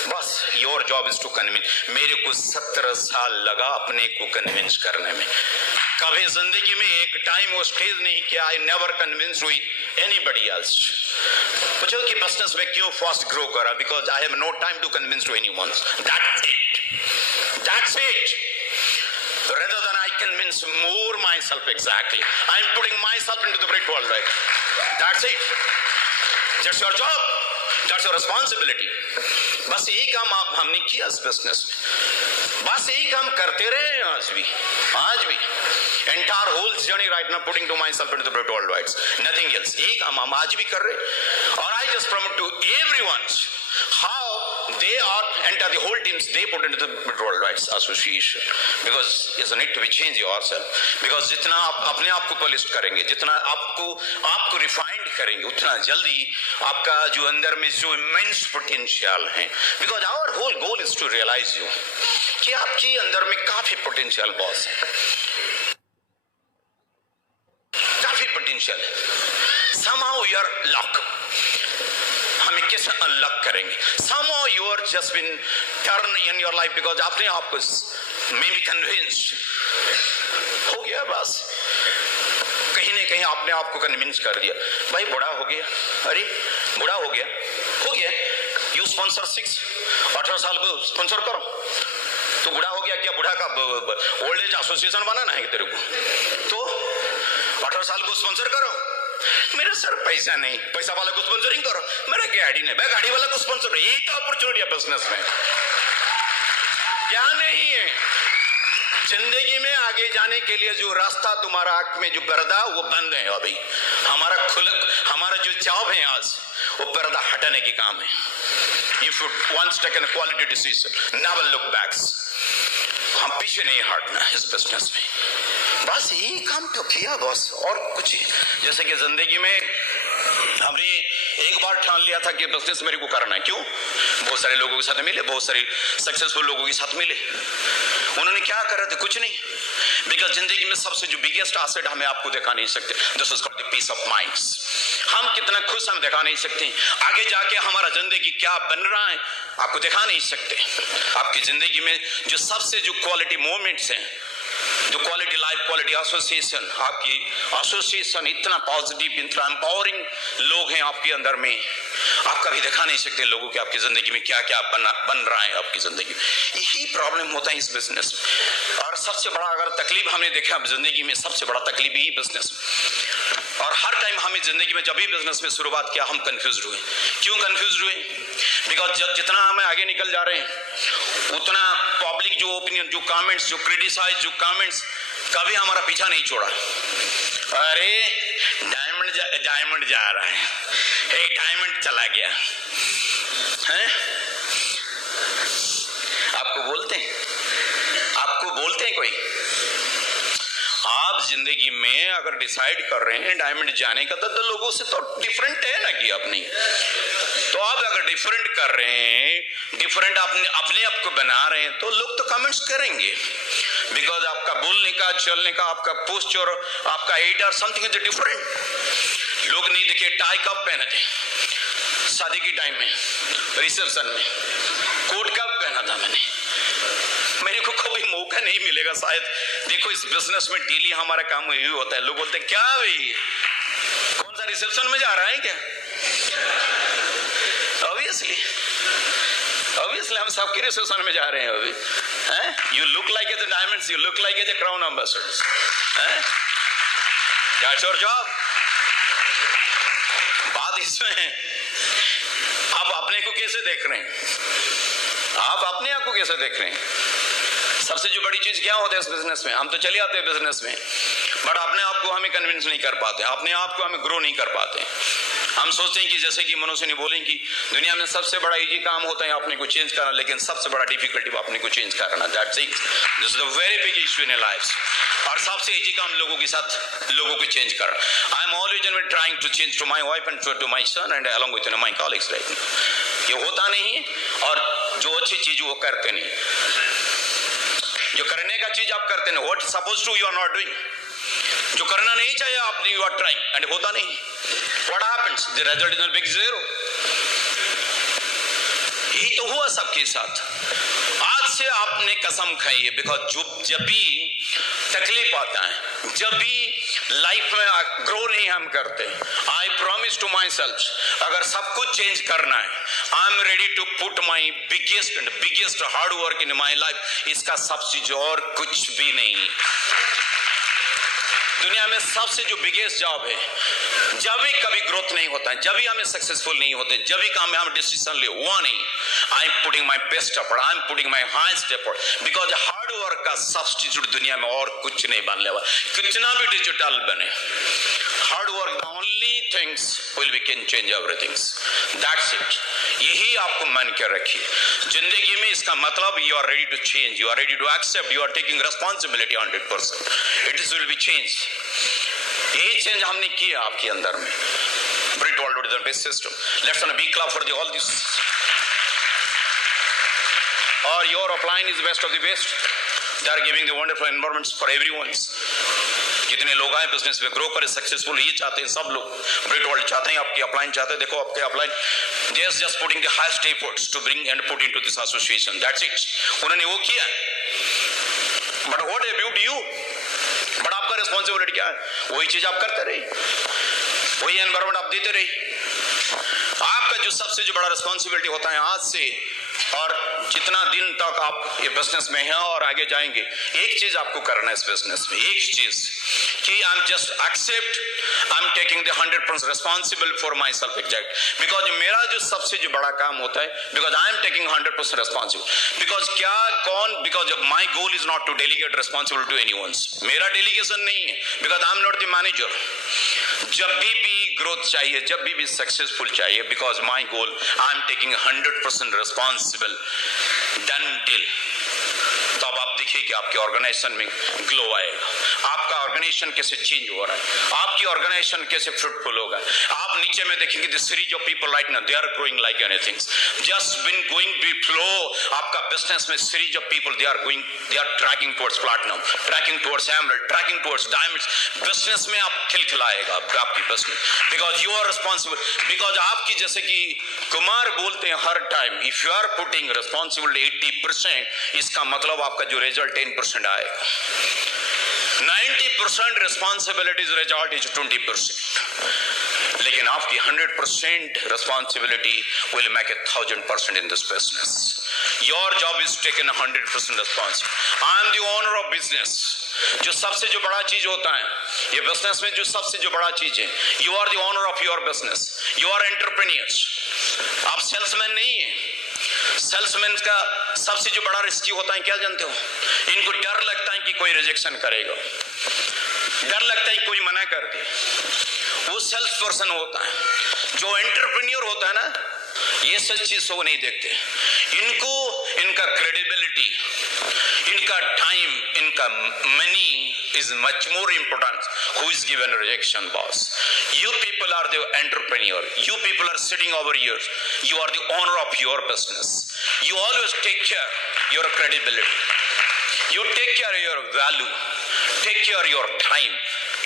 बस your job is to convince. मेरे को 17 साल लगा अपने को कन्विंस करने में। कभी जिंदगी में एक टाइम वो स्टेज नहीं किया, I never convince with anybody else. पूछो कि बिजनेस में क्यों फास्ट ग्रो करा, because I have no time to convince to anyone. That's it. Rather than I convince more myself exactly, I'm putting myself into the brick wall, right? That's it. That's your job. That's your responsibility. बस यही काम हमने किया इस business में, बस यही काम करते रहे आज भी। Entire whole journey right now putting to myself into the brick wall, right? Nothing else. यही काम हम आज भी कर रहे। और I just promote to everyone how they are enter the whole teams they put into the Petrol Rights Association, because isn't it we change yourself, because जितना आप अपने आप को पॉलिश करेंगे, जितना आपको रिफाइंड करेंगे, उतना जल्दी आपका जो अंदर में जो इमेंस पोटेंशियल है, because our whole goal is to realize you कि आपकी अंदर में काफी पोटेंशियल बॉस है, काफी पोटेंशियल है। somehow you are luck, हमें कैसे अनलॉक करेंगे? somehow you are just been turn in your life, because अपने आप को मे बी कन्विंस्ड हो गया, बस कहीं ना कहीं आपने आपको कन्विंस कर दिया, भाई बड़ा हो गया, अरे बड़ा हो गया, यू स्पॉन्सर 18 साल को स्पॉन्सर करो, तो बूढ़ा हो गया क्या? बूढ़ा का ओल्ड एज एसोसिएशन बनाना है तेरे को, तो 18 साल को स्पॉन्सर करो। मेरे सर पैसा नहीं, पैसा वाला को स्पॉन्सरिंग करो, मेरा गाड़ी नहीं, मैं गाड़ी वाला को स्पॉन्सर। यही तो अपॉर्चुनिटी है बिजनेस में, क्या नहीं है? जिंदगी में आगे जाने के लिए जो रास्ता तुम्हारा आंख में जो पर्दा वो बंद है अभी। हमारा जो जॉब है आज वो पर्दा हटाने की काम है। If you once taken a quality decision, never look back. हम पीछे नहीं हटना इस बिजनेस में, बस यही काम तो किया बस, और कुछ। जैसे कि जिंदगी में हमने एक बार ठान लिया था कि बिजनेस मेरे को करना है। क्यों? बहुत सारे लोगों के साथ मिले, बहुत सारे सक्सेसफुल लोगों के साथ मिले, उन्होंने क्या कर रहे थे? कुछ नहीं। बिकॉज जिंदगी में सबसे जो बिगेस्ट एसेट हमें आपको दिखा नहीं सकते, this is called the peace of minds. हम कितना खुश हम दिखा नहीं सकते, आगे जाके हमारा जिंदगी क्या बन रहा है आपको दिखा नहीं सकते। आपकी जिंदगी में जो सबसे जो क्वालिटी मोमेंट्स हैं, जो क्वालिटी लाइफ, क्वालिटी एसोसिएशन, आपकी एसोसिएशन इतना पॉजिटिव, इतना एम्पावरिंग लोग हैं आपके अंदर में, आप कभी दिखा नहीं सकते लोगों के आपकी जिंदगी में क्या क्या बन रहा है आपकी जिंदगी में। यही प्रॉब्लम होता है इस बिजनेस में। और सबसे बड़ा अगर तकलीफ हमने देखा जिंदगी में, सबसे बड़ा तकलीफ यही बिजनेस। और हर टाइम हमें जिंदगी में जब भी बिजनेस में शुरुआत किया हम कंफ्यूज हुए। क्यों कंफ्यूज हुए? बिकॉज जितना हम आगे निकल जा रहे हैं उतना पब्लिक जो ओपिनियन, जो कमेंट्स, जो क्रिटिसाइज, जो कमेंट्स कभी हमारा पीछा नहीं छोड़ा। अरे डायमंड जा रहा है, एक डायमंड चला गया है। आपको बोलते हैं कोई? आप जिंदगी में अगर डिसाइड कर रहे हैं डायमंड जाने का तो लोगों से तो डिफरेंट है ना कि अपनी। तो आप अगर डिफरेंट कर रहे हैं, डिफरेंट अपने आप को बना रहे हैं, तो लोग तो कमेंट्स करेंगे। बिकॉज आपका बोलने का, चलने का, आपका पोस्चर, आपका एडर समथिंग इज डिफरेंट। लोग नहीं देखिए टाई कब पहने थे शादी के टाइम में, रिसेप्शन में कोट कब पहना था मैंने, मेरे को कभी मौका नहीं मिलेगा शायद। देखो इस बिजनेस में डेली हमारा काम यही होता है। लोग बोलते हैं क्या भाई कौन सा रिसेप्शन में जा रहा है क्या? ऑब्वियसली हम सबके रिसेप्शन में जा रहे हैं अभी। You look like a diamonds, you look like a crown ambassadors. That's your job. बात इसमें है आप अपने को कैसे देख रहे हैं, आप अपने आप को कैसे देख रहे हैं। सबसे जो बड़ी चीज क्या होता है इस बिजनेस में, हम तो चले आते हैं बिजनेस में बट अपने आप को हमें कन्विंस नहीं कर पाते, अपने आप को हमें ग्रो नहीं कर पाते। हम सोचते हैं कि जैसे कि मनुष्य ने बोले कि दुनिया में सबसे बड़ा इजी काम होता है अपने को चेंज करना, लेकिन सबसे बड़ा डिफिकल्टी अपने को चेंज करना। That's it, this is a very big issue in life. और सबसे इजी काम लोगों के साथ लोगों को चेंज करना। I am always trying to change to my wife and to my son and along with my colleagues right now. ये होता नहीं है, और जो अच्छी चीज वो करते नहीं, जो करने का चीज आप करते नहीं, what suppose to you are not doing, जो करना नहीं चाहिए आप यू आर ट्राइंग एंड होता नहीं, what happens, the result is big zero. यही तो हुआ सबके साथ। आज से आपने कसम खाई है, बिकॉज जब भी तकलीफ आता है, जब भी लाइफ में ग्रो नहीं हम करते, I promise to my self, अगर सब कुछ चेंज करना है, I am ready to put my biggest hard work in my life. इसका सबसे और कुछ भी नहीं। दुनिया में सबसे जो बिगेस्ट जॉब है, जब भी कभी ग्रोथ नहीं होता है, जब भी हमें सक्सेसफुल नहीं होते, जब भी काम में हम डिसीजन ले, हुआ नहीं, I am putting my best effort, I am putting my highest effort, because hard work का सब्स्टिट्यूट दुनिया में और कुछ नहीं बनने वाला। कितना भी डिजिटल बने, hard work the only things will be can change everything, that's it. यही आपको मन के रखिए जिंदगी में। इसका मतलब you are ready to change, you are ready to accept, you are taking responsibility 100%, it is will be change. यही चेंज हमने किया आपके अंदर में। Brit World is the best system. Let's on a big club for all this. Or your upline is best of the best. They are giving the wonderful environments for everyone. जितने लोग आए business में grow करें, successful, ये चाहते हैं सब लोग। ब्रिट वर्ल्ड चाहते हैं, आपकी अपलाइन चाहते हैं। देखो आपके upline just putting the highest efforts to bring and put into this association, that's it. उन्होंने वो किया, but what about you? But आपका रिस्पॉन्सिबिलिटी क्या है? वही चीज आप करते रहिए, वही एनवायरमेंट आप देते रहिए। आपका जो सबसे जो बड़ा रिस्पॉन्सिबिलिटी होता है आज से और जितना दिन तक आप ये बिजनेस में हैं और आगे जाएंगे, एक चीज आपको करना है इस बिजनेस में, एक चीज कि I am just accept, I am taking the 100% responsible for my self exact. Because मेरा जो सबसे जो बड़ा काम होता है, because I am taking 100% responsible, because क्या कौन, because my goal is not to delegate responsible to anyones, मेरा डेलीगेशन नहीं है, because I am not the manager. जब भी ग्रोथ चाहिए, जब भी सक्सेसफुल चाहिए, because my goal, I am taking 100% responsible done deal. तो अब आप देखिए कि आपके ऑर्गेनाइजेशन में ग्लो आएगा, आपका ऑर्गेनाइजेशन कैसे चेंज हो रहा है, आपकी ऑर्गेनाइजेशन कैसे फ्रूटफुल होगा। आप नीचे में देखेंगे the series of people right now, they are growing like anything, just been going with flow. आपका बिजनेस में series of people, they are going, they are tracking towards platinum, tracking towards emerald, tracking towards diamonds. Business में आप खिलखिलाएगा आपकी business, because you are responsible, because आपकी, जैसे कि कुमार बोलते हैं हर time, if you are putting responsibility 80%, इसका मतलब आपका जो रिजल्ट 10% आएगा। 90% रिस्पॉन्सिबिलिटीज, रिजल्ट इज 20%, लेकिन आपकी 100% responsibility will make 1000% in this business. Your job is taken 100% responsibility. I am the owner of business. जो सबसे जो बड़ा चीज होता है ये बिजनेस में, जो सबसे जो बड़ा चीज है, you are the owner of your business, you are entrepreneurs. आप सेल्समैन नहीं है। सेल्समैन का सबसे जो बड़ा रिस्क होता है क्या जानते हो? इनको डर लगता है कि कोई रिजेक्शन करेगा, डर लगता है कि कोई मना कर दे। वो सेल्स पर्सन होता है। जो एंटरप्रेन्योर होता है ना, ये सब चीज वो नहीं देखते। इनको इनका क्रेडिबिलिटी, इनका टाइम, इनका money is much more important who is given a rejection boss. You people are the entrepreneur, you people are sitting over here, you are the owner of your business, you always take care your credibility, you take care of your value, take care of your time,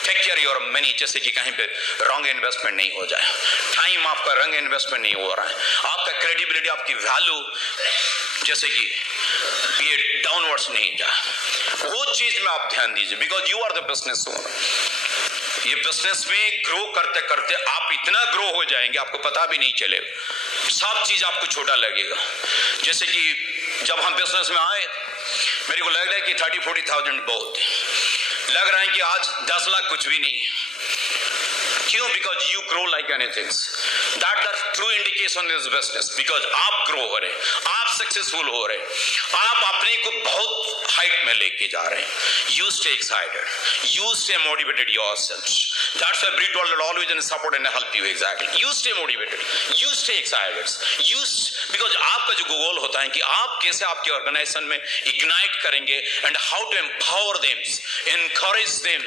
take care your money, जैसे कि कहीं पे wrong investment नहीं हो जाए। Time आपका wrong investment नहीं हो रहा है, आपका क्रेडिबिलिटी, आपकी वैल्यू जैसे कि ये डाउनवर्ड्स नहीं जाए, वो चीज में आप ध्यान दीजिए, because you are the business owner. ये बिजनेस में ग्रो करते करते आप इतना ग्रो हो जाएंगे आपको पता भी नहीं चलेगा, सब चीज आपको छोटा लगेगा। जैसे कि जब हम बिजनेस में आए, मेरे को लग रहा है कि 30-40,000 बहुत लग रहा है कि आज 10 लाख कुछ भी नहीं। क्यों? Because you grow like anything, that the true indication is business. Because आप ग्रो हो रहे, आप सक्सेसफुल हो रहे, आप अपने को बहुत हाइट में लेके जा रहे हैं। You stay excited, you stay motivated yourself. That's why Britt World always in support and help you. Exactly, you stay motivated, you stay excited, you, because आपका जो गोल होता है कि आप कैसे आपके ऑर्गेनाइजेशन में इग्नाइट करेंगे and how to empower them, encourage them,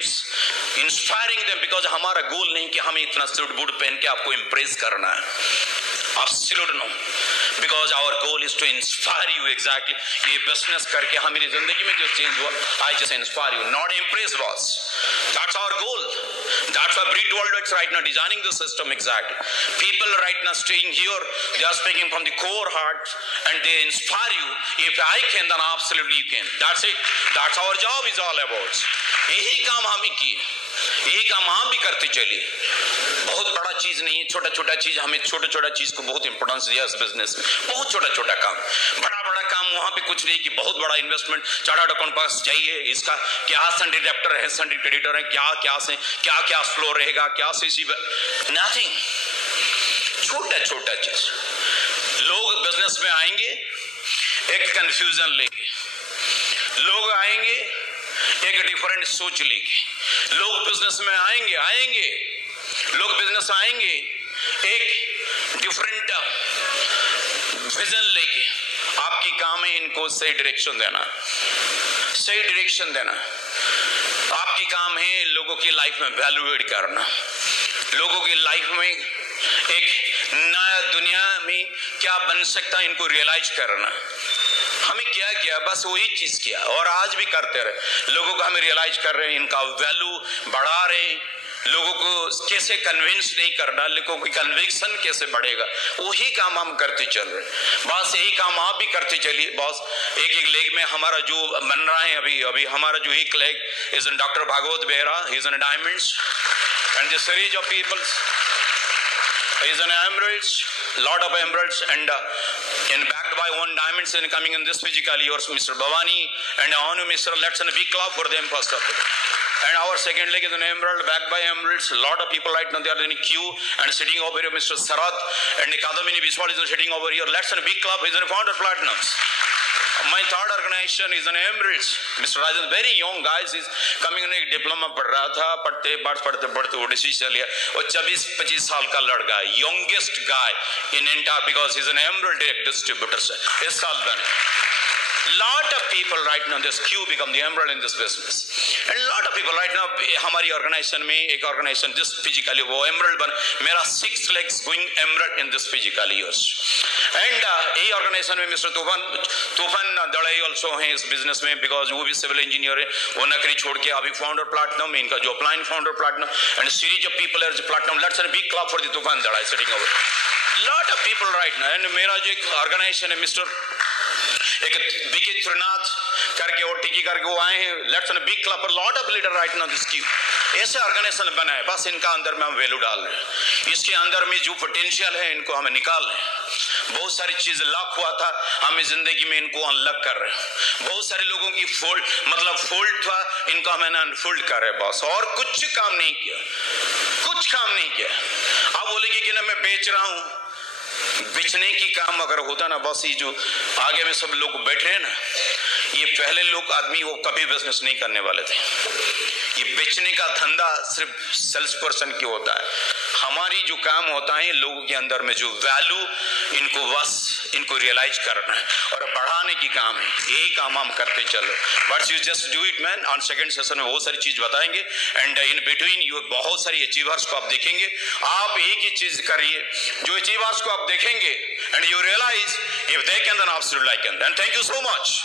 inspiring them. Because हमारा गोल नहीं कि हमें इतना सूट बूट पहन के आपको इंप्रेस करना है, आप सिलूट no, because our goal is to inspire you. Exactly, ये business करके हमारी जिंदगी में जो change हुआ, I just inspire you, not impress boss. That's our goal. That's why Brit Worldwide right now designing the system. Exactly, people right now staying here, they are speaking from the core heart and they inspire you. If I can, then absolutely you can. That's it. That's our job is all about. यही काम हम ही किए, यही काम हम भी करते चलिए. बहुत बड़ा चीज नहीं है, छोटा छोटा चीज. हमें छोटा छोटा चीज को बहुत इंपॉर्टेंस दिया इस बिजनेस में. बहुत छोटा छोटा काम, बड़ा बड़ा काम वहां पे कुछ नहीं कि बहुत बड़ा इन्वेस्टमेंट. चार्टर्ड अकाउंट पास जाइए, इसका क्या सन्डी डेप्टर है, सन्डी क्रेडिटर है, क्या क्या से क्या क्या फ्लो रहेगा, क्या से नथिंग. छोटा छोटा चीज. लोग बिजनेस में आएंगे एक कंफ्यूजन लेके, लोग आएंगे एक डिफरेंट सोच लेके, लोग बिजनेस में आएंगे लोग बिजनेस आएंगे एक डिफरेंट विजन लेके. आपकी काम है इनको सही डायरेक्शन देना, सही डायरेक्शन देना. आपकी काम है लोगों की लाइफ में वैल्यू एड करना, लोगों की लाइफ में एक नया दुनिया में क्या बन सकता है इनको रियलाइज करना. हमें क्या किया, बस वही चीज किया और आज भी करते रहे. लोगों को हमें रियलाइज कर रहे हैं, इनका वैल्यू बढ़ा रहे हैं. लोगों को कैसे कन्विंस नहीं करना, लोगों की कन्विक्शन कैसे बढ़ेगा, वही काम हम करते चल रहे. बस यही काम आप भी करते चलिए. बॉस एक एक लेग में हमारा जो बन रहा है अभी हमारा जो एक leg is doctor Bhagwat Behera, he is in diamonds and the series of peoples is an emeralds, lot of emeralds, and in backed by one diamonds and coming in this physical years, Mr. Bhavani and Anu Mr. Let's a big clap for them first of all. And our second leg is an emerald, backed by emeralds. Lot of people right now they are in a queue and sitting over here. Mr. Sarat and Kadamini Biswal is sitting over here. Let's a big clap. He's a founder platinums. My third organization is an emeralds. Mr. Rajan, very young guys, is coming in एक diploma पढ़ रहा था, पढ़ते वो decision लिया. वो 24-25 साल का लड़का है, youngest guy in entire because he's an emerald direct distributor. इस साल बने. Lot of people right now this queue become the emerald in this business, and lot of people right now हमारी organization में एक organization this physically वो emerald बन. मेरा 6 legs going emerald in this physically years. And यही organization में Mr. तूफान दड़ाई also हैं इस business में because वो भी civil engineer है. वो नौकरी छोड़ के अभी founder platinum, इनका जो upline founder platinum and series of people as platinum. Let's a big clap for the तूफान दड़ाई sitting over. Lot of people right now. And मेरा जो एक organization है Mr. एक बीके त्रिनाथ करके और टिकी करके वो आए हैं. Let's an big club for lot of leader right now this queue. ऐसे ऑर्गेनाइजेशन बना है, बस इनका अंदर में हम वैल्यू डाल रहे हैं. इसके अंदर में जो पोटेंशियल है इनको हमें निकाल रहे हैं. बहुत सारी चीज लॉक हुआ था, हमें जिंदगी में इनको अनलॉक कर रहे हैं. बहुत सारे लोगों की फोल्ड था, इनको हमें अनफोल्ड कर रहे हैं बॉस. और कुछ काम नहीं किया, कुछ काम नहीं किया. आप बोलेंगे कि ना मैं बेच रहा हूं, बेचने की काम अगर होता ना बॉस, ये जो आगे में सब लोग बैठ रहे हैं ना, ये पहले लोग आदमी वो कभी बिजनेस नहीं करने वाले थे. ये बेचने का धंधा सिर्फ सेल्स पर्सन की होता है. हमारी जो काम होता है लोगों के अंदर में जो वैल्यू इनको बस इनको रियलाइज करना है और बढ़ाने की काम है. यही काम हम करते चलो. But you just do it man. On second session में बहुत सारी चीज बताएंगे एंड इन बिटवीन यू बहुत सारी अचीवर्स को आप देखेंगे. आप एक ही चीज करिए, जो अचीवर्स को आप देखेंगे and you realise if they can then absolutely I can. And thank you so much.